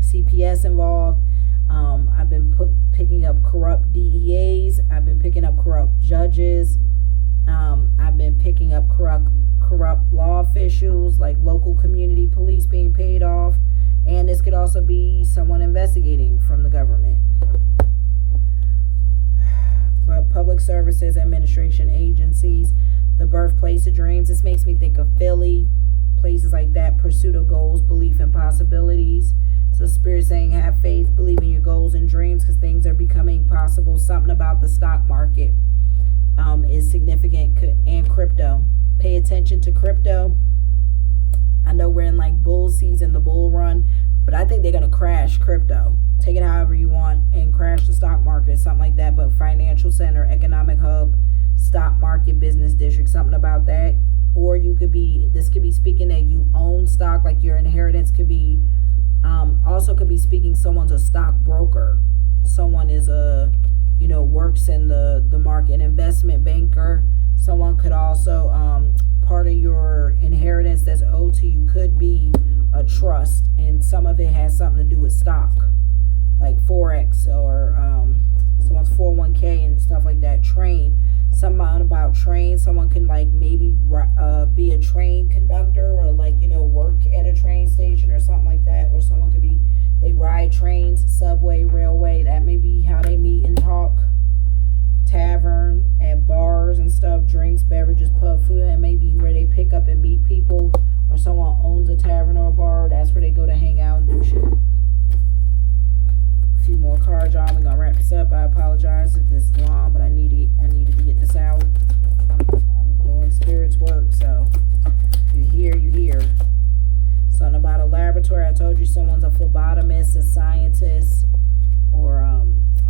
CPS involved. I've been picking up corrupt DEAs. I've been picking up corrupt judges. I've been picking up corrupt law officials, like local community police being paid off. And this could also be someone investigating from the government. But public services, administration, agencies, the birthplace of dreams. This makes me think of Philly, places like that, pursuit of goals, belief in possibilities. So Spirit saying have faith, believe in your goals and dreams, because things are becoming possible. Something about the stock market is significant, and crypto. Pay attention to crypto. I know we're in like bull season, the bull run, but I think they're going to crash crypto. Take it however you want and crash the stock market, something like that. But financial center, economic hub, stock market, business district, something about that. Or this could be speaking that you own stock, like your inheritance could be, also could be speaking someone's a stock broker. Someone is works in the market, investment banker. Someone could also, part of your inheritance that's owed to you could be a trust, and some of it has something to do with stock, like Forex, or someone's 401k and stuff like that. Train, something about train. Someone can like maybe be a train conductor, or like work at a train station or something like that. Or someone could be, they ride trains, subway, railway. That may be how they meet and talk. Tavern, at bars and stuff, drinks, beverages, pub food. That may be where they pick up and meet people. Or someone owns a tavern or a bar. That's where they go to hang out and do shit. A few more cards, y'all. We're gonna wrap this up. I apologize if this is long, but I needed to get this out. I'm doing spirits work, so you hear. Something about a laboratory. I told you someone's a phlebotomist, a scientist, or I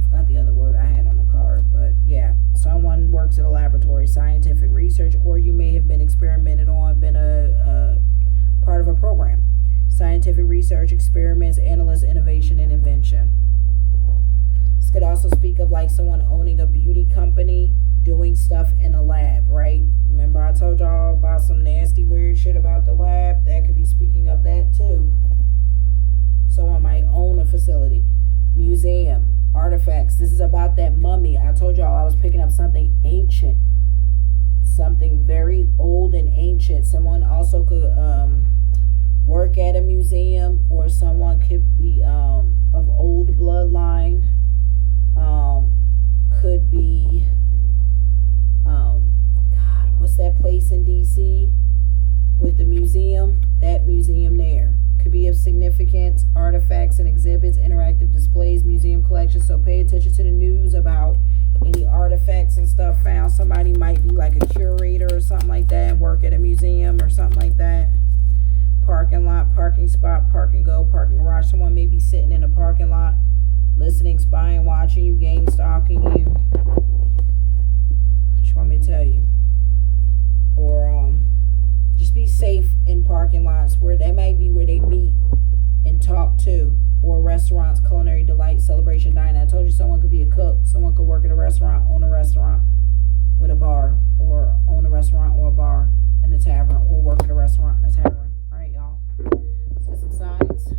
forgot the other word I had on the card, but yeah, someone works at a laboratory, scientific research, or you may have been experimented on, been a part of a program. Scientific research, experiments, analyst, innovation, and invention. Could also speak of like someone owning a beauty company, doing stuff in a lab, right? Remember I told y'all about some nasty weird shit about the lab? That could be speaking of that too. Someone might own a facility. Museum, artifacts. This is about that mummy. I told y'all I was picking up something ancient, something very old and ancient. Someone also could work at a museum, or someone could be of old bloodline. Could be God, what's that place in DC with the museum? That museum there could be of significance. Artifacts and exhibits, interactive displays, museum collections. So pay attention to the news about any artifacts and stuff found. Somebody might be like a curator or something like that and work at a museum or something like that. Parking lot, parking spot, park and go, parking garage. Someone may be sitting in a parking lot, listening, spying, watching you, gang stalking you. What you want me to tell you? Or just be safe in parking lots where that might be where they meet and talk to. Or restaurants, culinary delight, celebration, dining. I told you someone could be a cook. Someone could work at a restaurant, own a restaurant with a bar, or own a restaurant or a bar and a tavern, or work at a restaurant and a tavern. All right, y'all. Let's get some signs.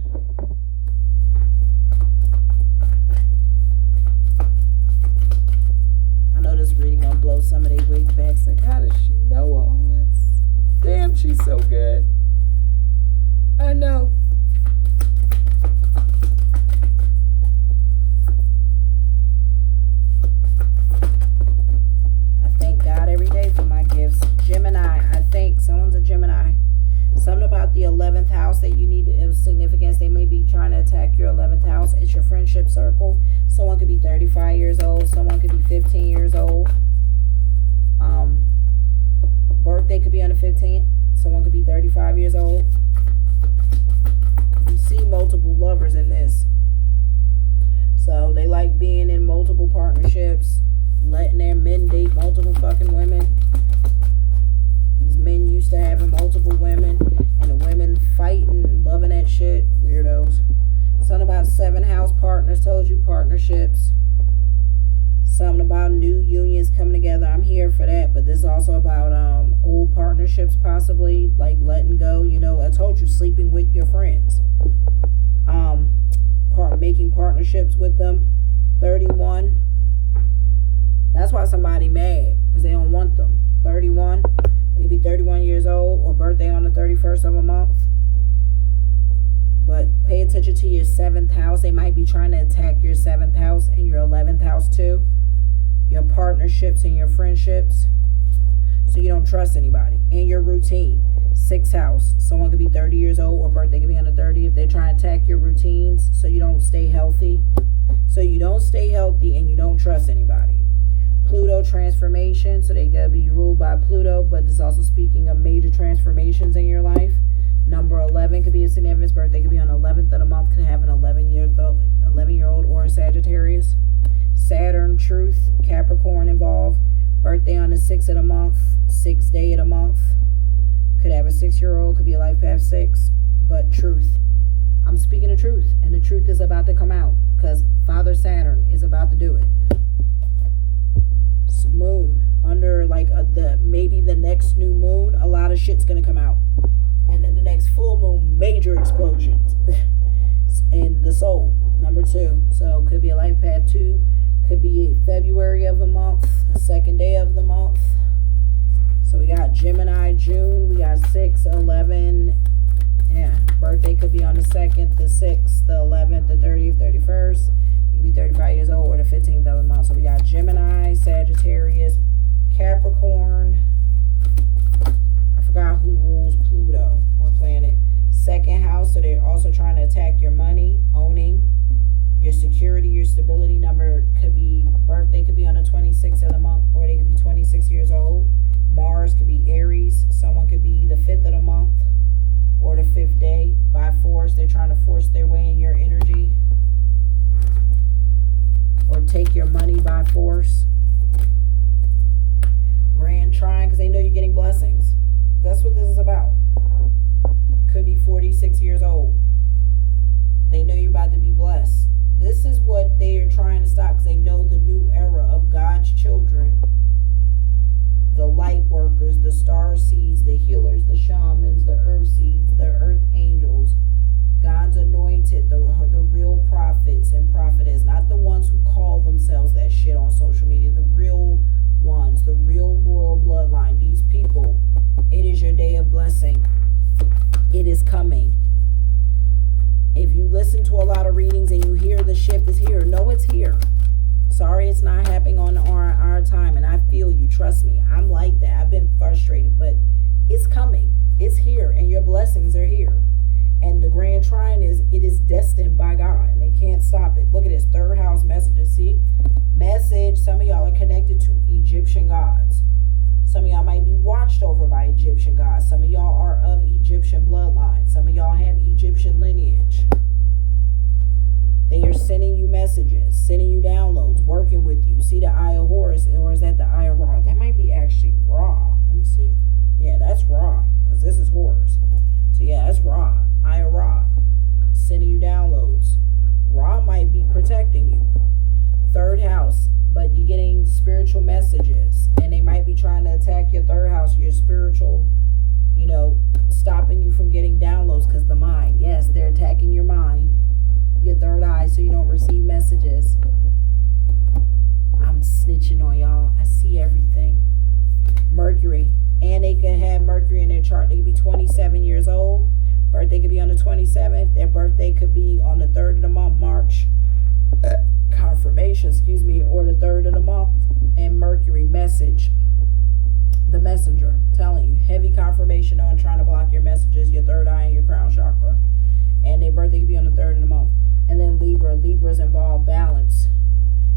I know this reading gonna blow some of their wig backs. Like, how does she know all this? Damn, she's so good. I know. I thank God every day for my gifts. Gemini, I think someone's a Gemini. Something about the 11th house that you need of significance. They may be trying to attack your 11th house. It's your friendship circle. Someone could be 35 years old. Someone could be 15 years old. Birthday could be on the 15th. Someone could be 35 years old. You see multiple lovers in this. So they like being in multiple partnerships, letting their men date multiple fucking women. These men used to having multiple women, and the women fighting, loving that shit. Weirdos. Something about 7 house partners. Told you, partnerships. Something about new unions coming together. I'm here for that, but this is also about old partnerships, possibly like letting go. You know, I told you, sleeping with your friends. Making partnerships with them. 31. That's why somebody mad, because they don't want them. 31. They could be 31 years old, or birthday on the 31st of a month. But pay attention to your 7th house. They might be trying to attack your 7th house and your 11th house too. Your partnerships and your friendships. So you don't trust anybody. And your routine. 6th house. Someone could be 30 years old, or birthday could be on the 30th. They're trying to attack your routines so you don't stay healthy. So you don't stay healthy and you don't trust anybody. Pluto transformation. So they gotta be ruled by Pluto, but it's also speaking of major transformations in your life. Number 11 could be a significant. Birthday could be on the 11th of the month. Could have an 11-year-old or a Sagittarius. Saturn, truth, Capricorn involved. Birthday on the 6th of the month, 6th day of the month. Could have a 6-year-old, could be a life path 6, but truth. I'm speaking the truth, and the truth is about to come out, because Father Saturn is about to do it. So moon, under like maybe the next new moon, a lot of shit's gonna come out. And then the next full moon, major explosions in the soul. Number 2. So could be a life path 2. Could be February of the month, 2nd day of the month. So we got Gemini, June. We got 6, 11. Yeah, birthday could be on the 2nd, the 6th, the 11th, the 30th, 31st. You could be 35 years old, or the 15th of the month. So we got Gemini, Sagittarius, Capricorn. I forgot who rules Pluto, what planet. 2nd house, so they're also trying to attack your money, owning, your security, your stability. Number could be, birthday could be on the 26th of the month, or they could be 26 years old. Mars could be Aries. Someone could be the 5th of the month, or the 5th day by force. They're trying to force their way in your energy, or take your money by force. Grand trine, because they know you're getting blessings. That's what this is about. Could be 46 years old. They know you're about to be blessed. This is what they are trying to stop because they know the new era of God's children, the light workers, the star seeds, the healers, the shamans, the earth seeds, the earth angels, God's anointed, the real prophets and prophetess, not the ones who call themselves that shit on social media, the real ones, the real royal bloodline. These people, it is your day of blessing. It is coming. If you listen to a lot of readings and you hear the shift is here, know it's here. Sorry it's not happening on our time, and I feel you. Trust me, I'm like that. I've been frustrated, but it's coming. It's here, and your blessings are here. And the grand trine is, it is destined by God, and they can't stop it. Look at this, third house messages. See? Message, some of y'all are connected to Egyptian gods. Some of y'all might be watched over by Egyptian gods. Some of y'all are of Egyptian bloodline. Some of y'all have Egyptian lineage. They are sending you messages, sending you downloads, working with you. See the Eye of Horus, or is that the Eye of Ra? That might be actually Ra. Let me see. Yeah, that's Ra, because this is Horus. So yeah, that's Ra. Eye of Ra. Sending you downloads. Ra might be protecting you. Third house, but you're getting spiritual messages. And they might be trying to attack your third house, your spiritual, stopping you from getting downloads, because the mind. Yes, they're attacking your mind, your third eye, so you don't receive messages. I'm snitching on y'all. I see everything. Mercury. And they could have Mercury in their chart. They could be 27 years old. Birthday could be on the 27th. Their birthday could be on the 3rd of the month, March. Confirmation, or the 3rd of the month. And Mercury, message. The messenger, telling you. Heavy confirmation on trying to block your messages, your third eye and your crown chakra. And their birthday could be on the 3rd of the month. And then Libra. Libra's involved balance.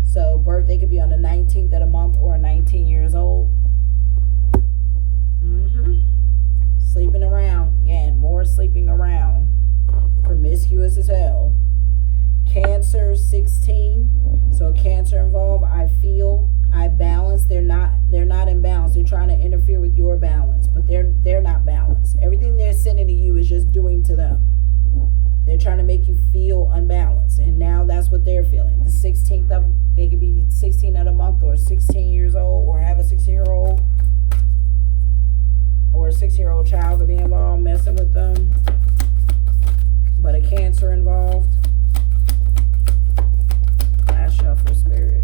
So birthday could be on the 19th of the month or 19 years old. Sleeping around. Again, more sleeping around. Promiscuous as hell. Cancer, 16. So Cancer involved. I feel. I balance. They're not in balance. They're trying to interfere with your balance, but they're not balanced. Everything they're sending to you is just doing to them. They're trying to make you feel unbalanced, and now that's what they're feeling. The 16th of, they could be 16 of the month, or 16 years old, or have a 16-year-old, or a 16-year-old child could be involved, messing with them, but a Cancer involved. Last shuffle, spirit.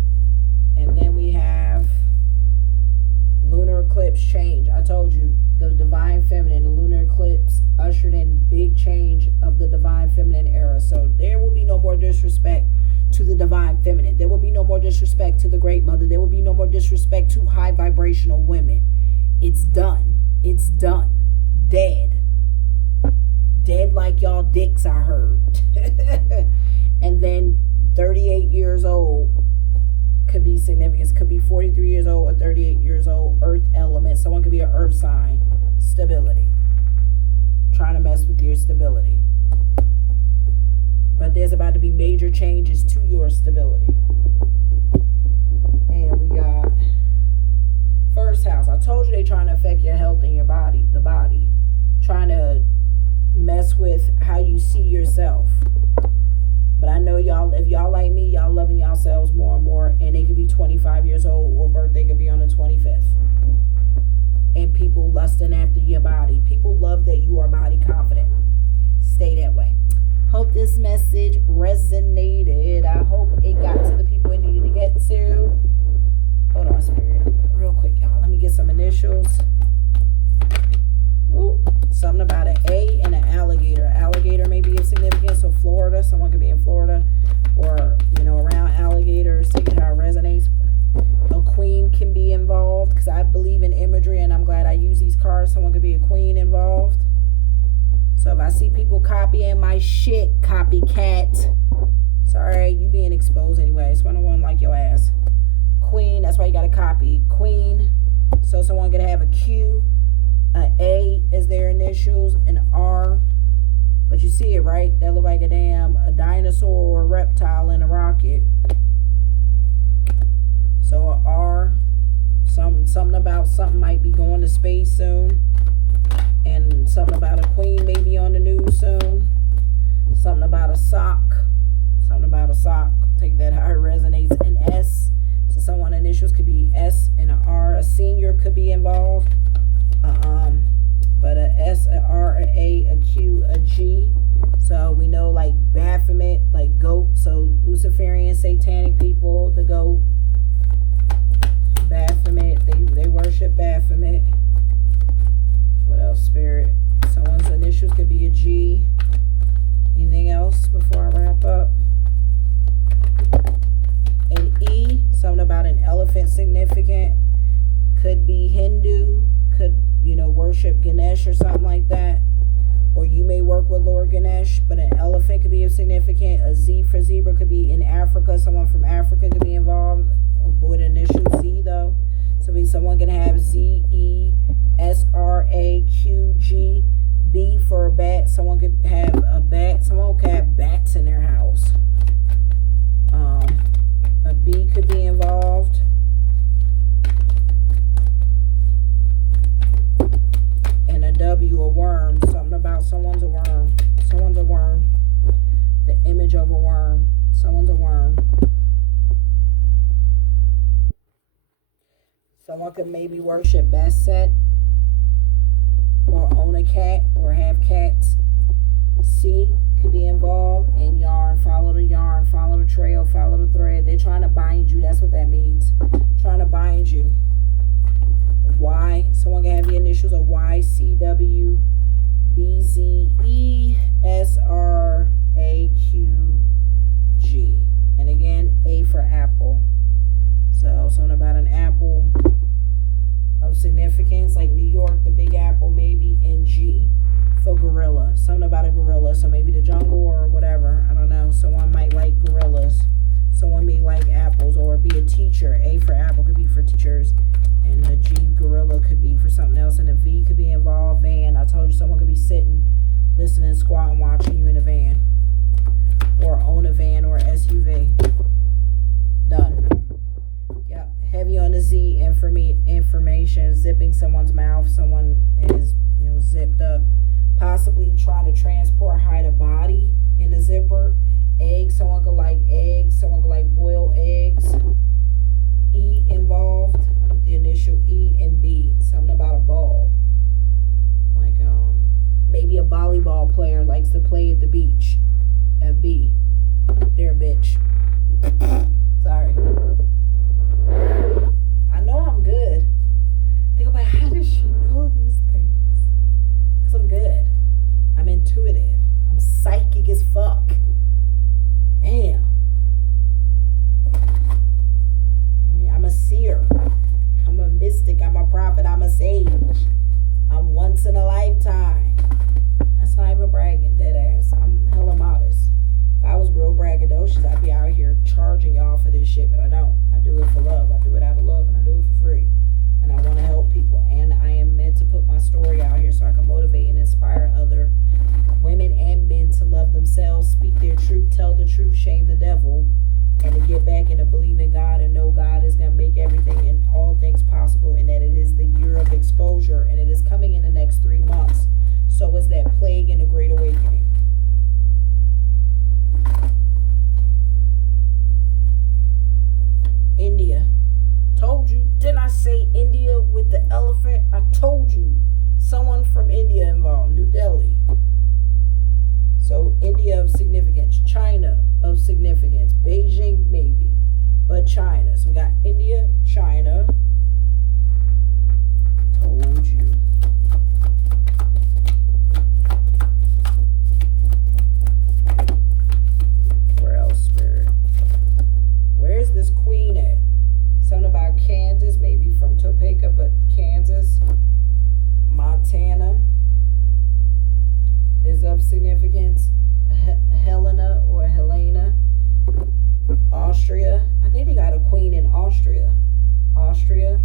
And then we have lunar eclipse change. I told you, the divine feminine, the lunar eclipse ushered in big change of the divine feminine era. So there will be no more disrespect to the divine feminine. There will be no more disrespect to the great mother. There will be no more disrespect to high vibrational women. It's done. It's done. Dead. Dead like y'all dicks, I heard. And then 38 years old could be significance. Could be 43 years old or 38 years old. Earth element. Someone could be an earth sign. Stability. Trying to mess with your stability. But there's about to be major changes to your stability. And we got first house. I told you they trying to affect your health and your body. The body. Trying to mess with how you see yourself. But I know y'all, if y'all like me, y'all loving yourselves more and more. And they could be 25 years old, or birthday could be on the 25th. And people lusting after your body. People love that you are body confident. Stay that way. Hope this message resonated. I hope it got to the people it needed to get to. Hold on, spirit. Real quick, y'all. Let me get some initials. Ooh, something about an A and an alligator. Alligator may be of significance. So Florida, someone could be in Florida, or around alligators. Take it how it resonates. A queen can be involved, because I believe in imagery, and I'm glad I use these cards. Someone could be a queen involved. So if I see people copying my shit, copycat. Sorry, you being exposed anyway. It's 101 like your ass. Queen, that's why you gotta copy. Queen. So someone could have a Q. An A is their initials, an R, but you see it, right? That look like a dinosaur or a reptile in a rocket. So an R, something about something might be going to space soon, and something about a queen may be on the news soon. Something about a sock. Something about a sock. Take that how it resonates. An S. So someone initials could be S and an R. A senior could be involved. But a S, a R, a A, a Q, a G. So we know like Baphomet, like goat. So Luciferian, satanic people, the goat. Baphomet, they worship Baphomet. What else, spirit? Someone's initials could be a G. Anything else before I wrap up? An E, something about an elephant significant. Could be Hindu, could, worship Ganesh or something like that. Or you may work with Lord Ganesh, but an elephant could be of significant. A Z for zebra could be in Africa. Someone from Africa could be involved. With initial Z though. So someone can have Z, E, S, R, A, Q, G. B for a bat. Someone could have a bat. Someone could have bats in their house. A B could be involved. And a W, a worm. Something about someone's a worm. Someone's a worm. The image of a worm. Someone's a worm. Someone could maybe worship Basset, or own a cat, or have cats. C could be involved. And yarn, follow the trail, follow the thread. They're trying to bind you. That's what that means. Trying to bind you. Y, someone can have the initials of Y, C, W, B, Z, E, S, R, A, Q, G. And again, A for apple. So something about an apple of significance, like New York, the Big Apple, maybe. And G for gorilla. Something about a gorilla. So maybe the jungle or whatever. I don't know. Someone might like gorillas. Someone may like apples, or be a teacher. A for apple could be for teachers. And the G, gorilla, could be for something else. And the V could be involved. Van. I told you someone could be sitting, listening, squatting, watching you in a van. Or own a van or SUV. Done. Yep. Heavy on the Z, information. Zipping someone's mouth. Someone is, zipped up. Possibly trying to transport, hide a body in a zipper. Eggs. Someone could like eggs. Someone could like boiled eggs. E involved with the initial E. And B, something about a ball. Like maybe a volleyball player likes to play at the beach. At B, they're a bitch. Sorry. I know I'm good. Think about, how does she know these things? Because I'm good. I'm intuitive. I'm psychic as fuck. Damn. I'm a seer. I'm a mystic. I'm a prophet. I'm a sage. I'm once in a lifetime. That's not even bragging, dead ass. I'm hella modest. If I was real braggadocious, I'd be out here charging y'all for this shit, but I don't. I do it for love. I do it out of love, and I do it for free. And I want to help people. And I am meant to put my story out here so I can motivate and inspire other women and men to love themselves, speak their truth, tell the truth, shame the devil, and to get back and to believe in God and know God is going to make everything and all things possible, and that it is the year of exposure, and it is coming in the next 3 months. So is that plague and the Great Awakening. India. Told you. Didn't I say India with the elephant? I told you. Someone from India involved. New Delhi. So India of significance. China of significance. Beijing maybe. But China. So we got India, China. Told you. Where else, Spirit? Where's this queen at? Something about Kansas, maybe from Topeka, but Kansas. Montana is of significance. Helena or Helena. Austria. I think they got a queen in Austria. Austria.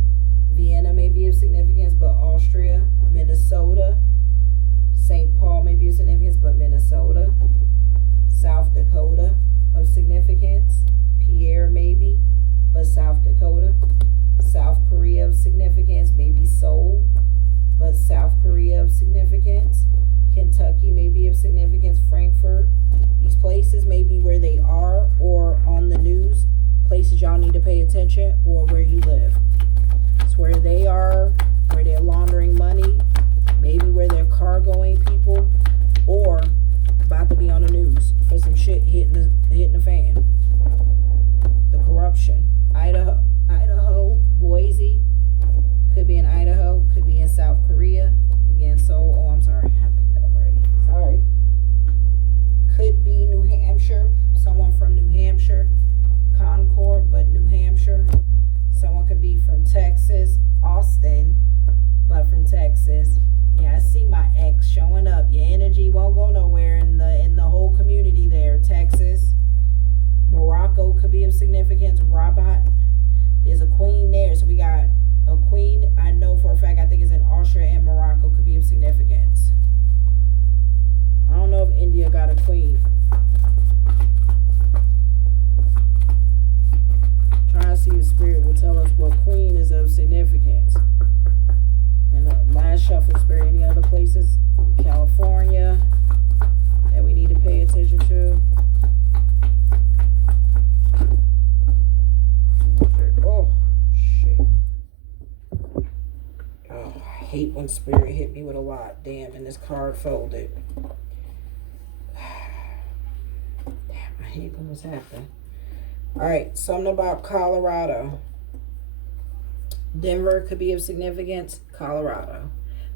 Vienna may be of significance, but Austria. Minnesota. St. Paul may be of significance, but Minnesota. South Dakota of significance. Pierre maybe, but South Dakota. South Korea of significance, maybe Seoul, but South Korea of significance. Kentucky may be of significance. Frankfurt. These places may be where they are or on the news. Places y'all need to pay attention, or where you live. It's where they are, where they're laundering money, maybe where they're cargoing people, or about to be on the news for some shit hitting the fan. The corruption. Idaho, Boise, could be in Idaho, could be in South Korea. Again, Seoul. Oh, I'm sorry, I picked that up already. Sorry. Could be New Hampshire. Someone from New Hampshire. Concord, but New Hampshire. Someone could be from Texas, Austin, but from Texas. Yeah, I see my ex showing up. Your energy won't go nowhere in the whole community there. Texas, Morocco could be of significance. Rabat, there's a queen there, so we got a queen. I know for a fact. I think it's in Austria and Morocco. Could be of significance. I don't know if India got a queen. Trying to see if Spirit will tell us what queen is of significance. And the last shuffle, Spirit, any other places? California that we need to pay attention to. Oh, shit. Oh, I hate when Spirit hit me with a lot. Damn, and this card folded. Damn, I hate when this happens. All right, something about Colorado. Denver could be of significance. Colorado.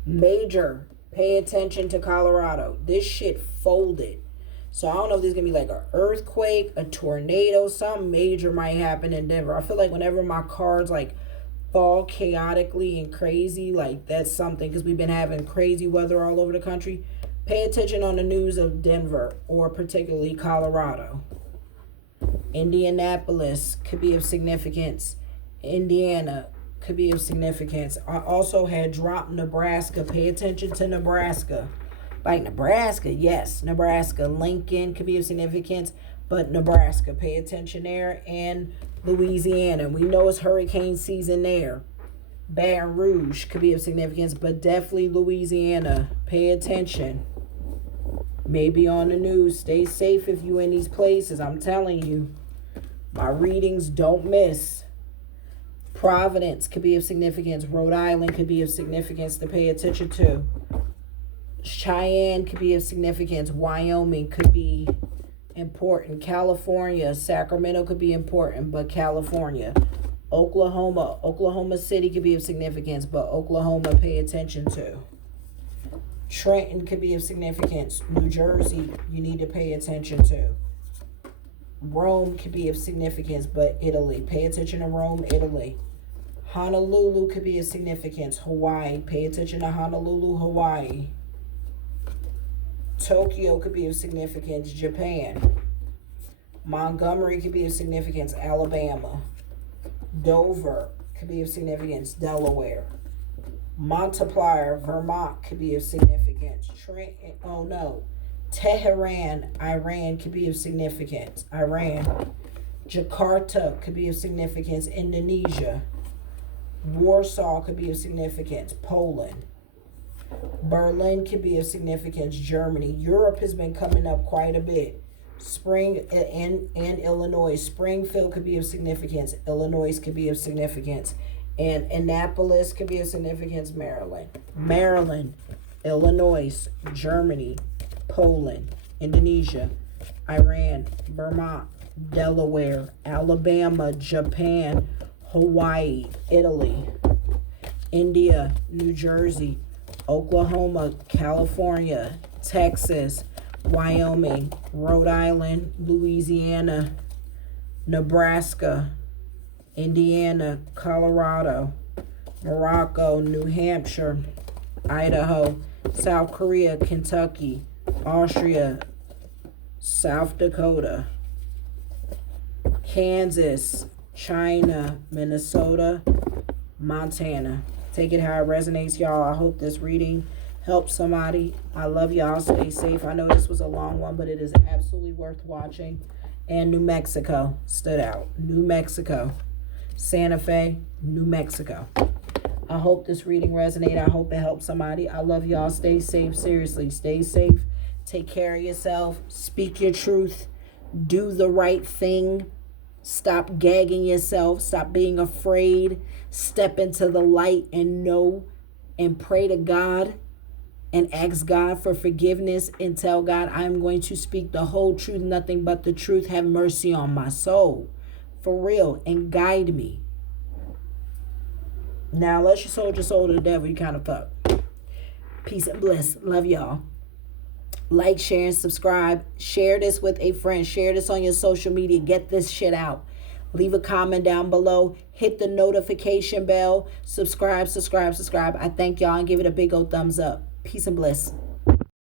Major. Pay attention to Colorado. This shit folded. So I don't know if there's going to be like an earthquake, a tornado, something major might happen in Denver. I feel like whenever my cards like fall chaotically and crazy, like that's something, because we've been having crazy weather all over the country. Pay attention on the news of Denver, or particularly Colorado. Indianapolis could be of significance. Indiana could be of significance. I also had dropped Nebraska. Pay attention to Nebraska. Like Nebraska, yes. Nebraska. Lincoln could be of significance, but Nebraska. Pay attention there. And Louisiana. We know it's hurricane season there. Baton Rouge could be of significance, but definitely Louisiana. Pay attention. Maybe on the news. Stay safe if you're in these places. I'm telling you. My readings don't miss. Providence could be of significance. Rhode Island could be of significance to pay attention to. Cheyenne could be of significance. Wyoming could be important. California, Sacramento could be important, but California. Oklahoma City could be of significance, but Oklahoma, pay attention to. Trenton could be of significance. New Jersey, you need to pay attention to. Rome could be of significance, but Italy. Pay attention to Rome, Italy. Honolulu could be of significance. Hawaii. Pay attention to Honolulu, Hawaii. Tokyo could be of significance. Japan. Montgomery could be of significance. Alabama. Dover could be of significance. Delaware. Multiplier, Vermont could be of significance. Tehran, Iran could be of significance. Iran. Jakarta could be of significance. Indonesia. Warsaw could be of significance. Poland. Berlin could be of significance. Germany. Europe has been coming up quite a bit. And Illinois. Springfield could be of significance. Illinois could be of significance. And Annapolis could be of significance. Maryland. Illinois. Germany. Poland, Indonesia, Iran, Vermont, Delaware, Alabama, Japan, Hawaii, Italy, India, New Jersey, Oklahoma, California, Texas, Wyoming, Rhode Island, Louisiana, Nebraska, Indiana, Colorado, Morocco, New Hampshire, Idaho, South Korea, Kentucky, Austria, South Dakota, Kansas, China, Minnesota, Montana. Take it how it resonates, y'all. I hope this reading helps somebody. I love y'all. Stay safe. I know this was a long one, but it is absolutely worth watching. And New Mexico stood out. New Mexico. Santa Fe, New Mexico. I hope this reading resonated. I hope it helped somebody. I love y'all. Stay safe. Seriously, stay safe. Take care of yourself. Speak your truth. Do the right thing. Stop gagging yourself. Stop being afraid. Step into the light and know and pray to God and ask God for forgiveness and tell God, I'm going to speak the whole truth, nothing but the truth. Have mercy on my soul. For real. And guide me. Now, unless you sold your soul to the devil, you kind of fucked. Peace and bliss. Love y'all. Like, share, and subscribe. Share this with a friend. Share this on your social media. Get this shit out. Leave a comment down below. Hit the notification bell. Subscribe. I thank y'all and give it a big old thumbs up. Peace and bliss.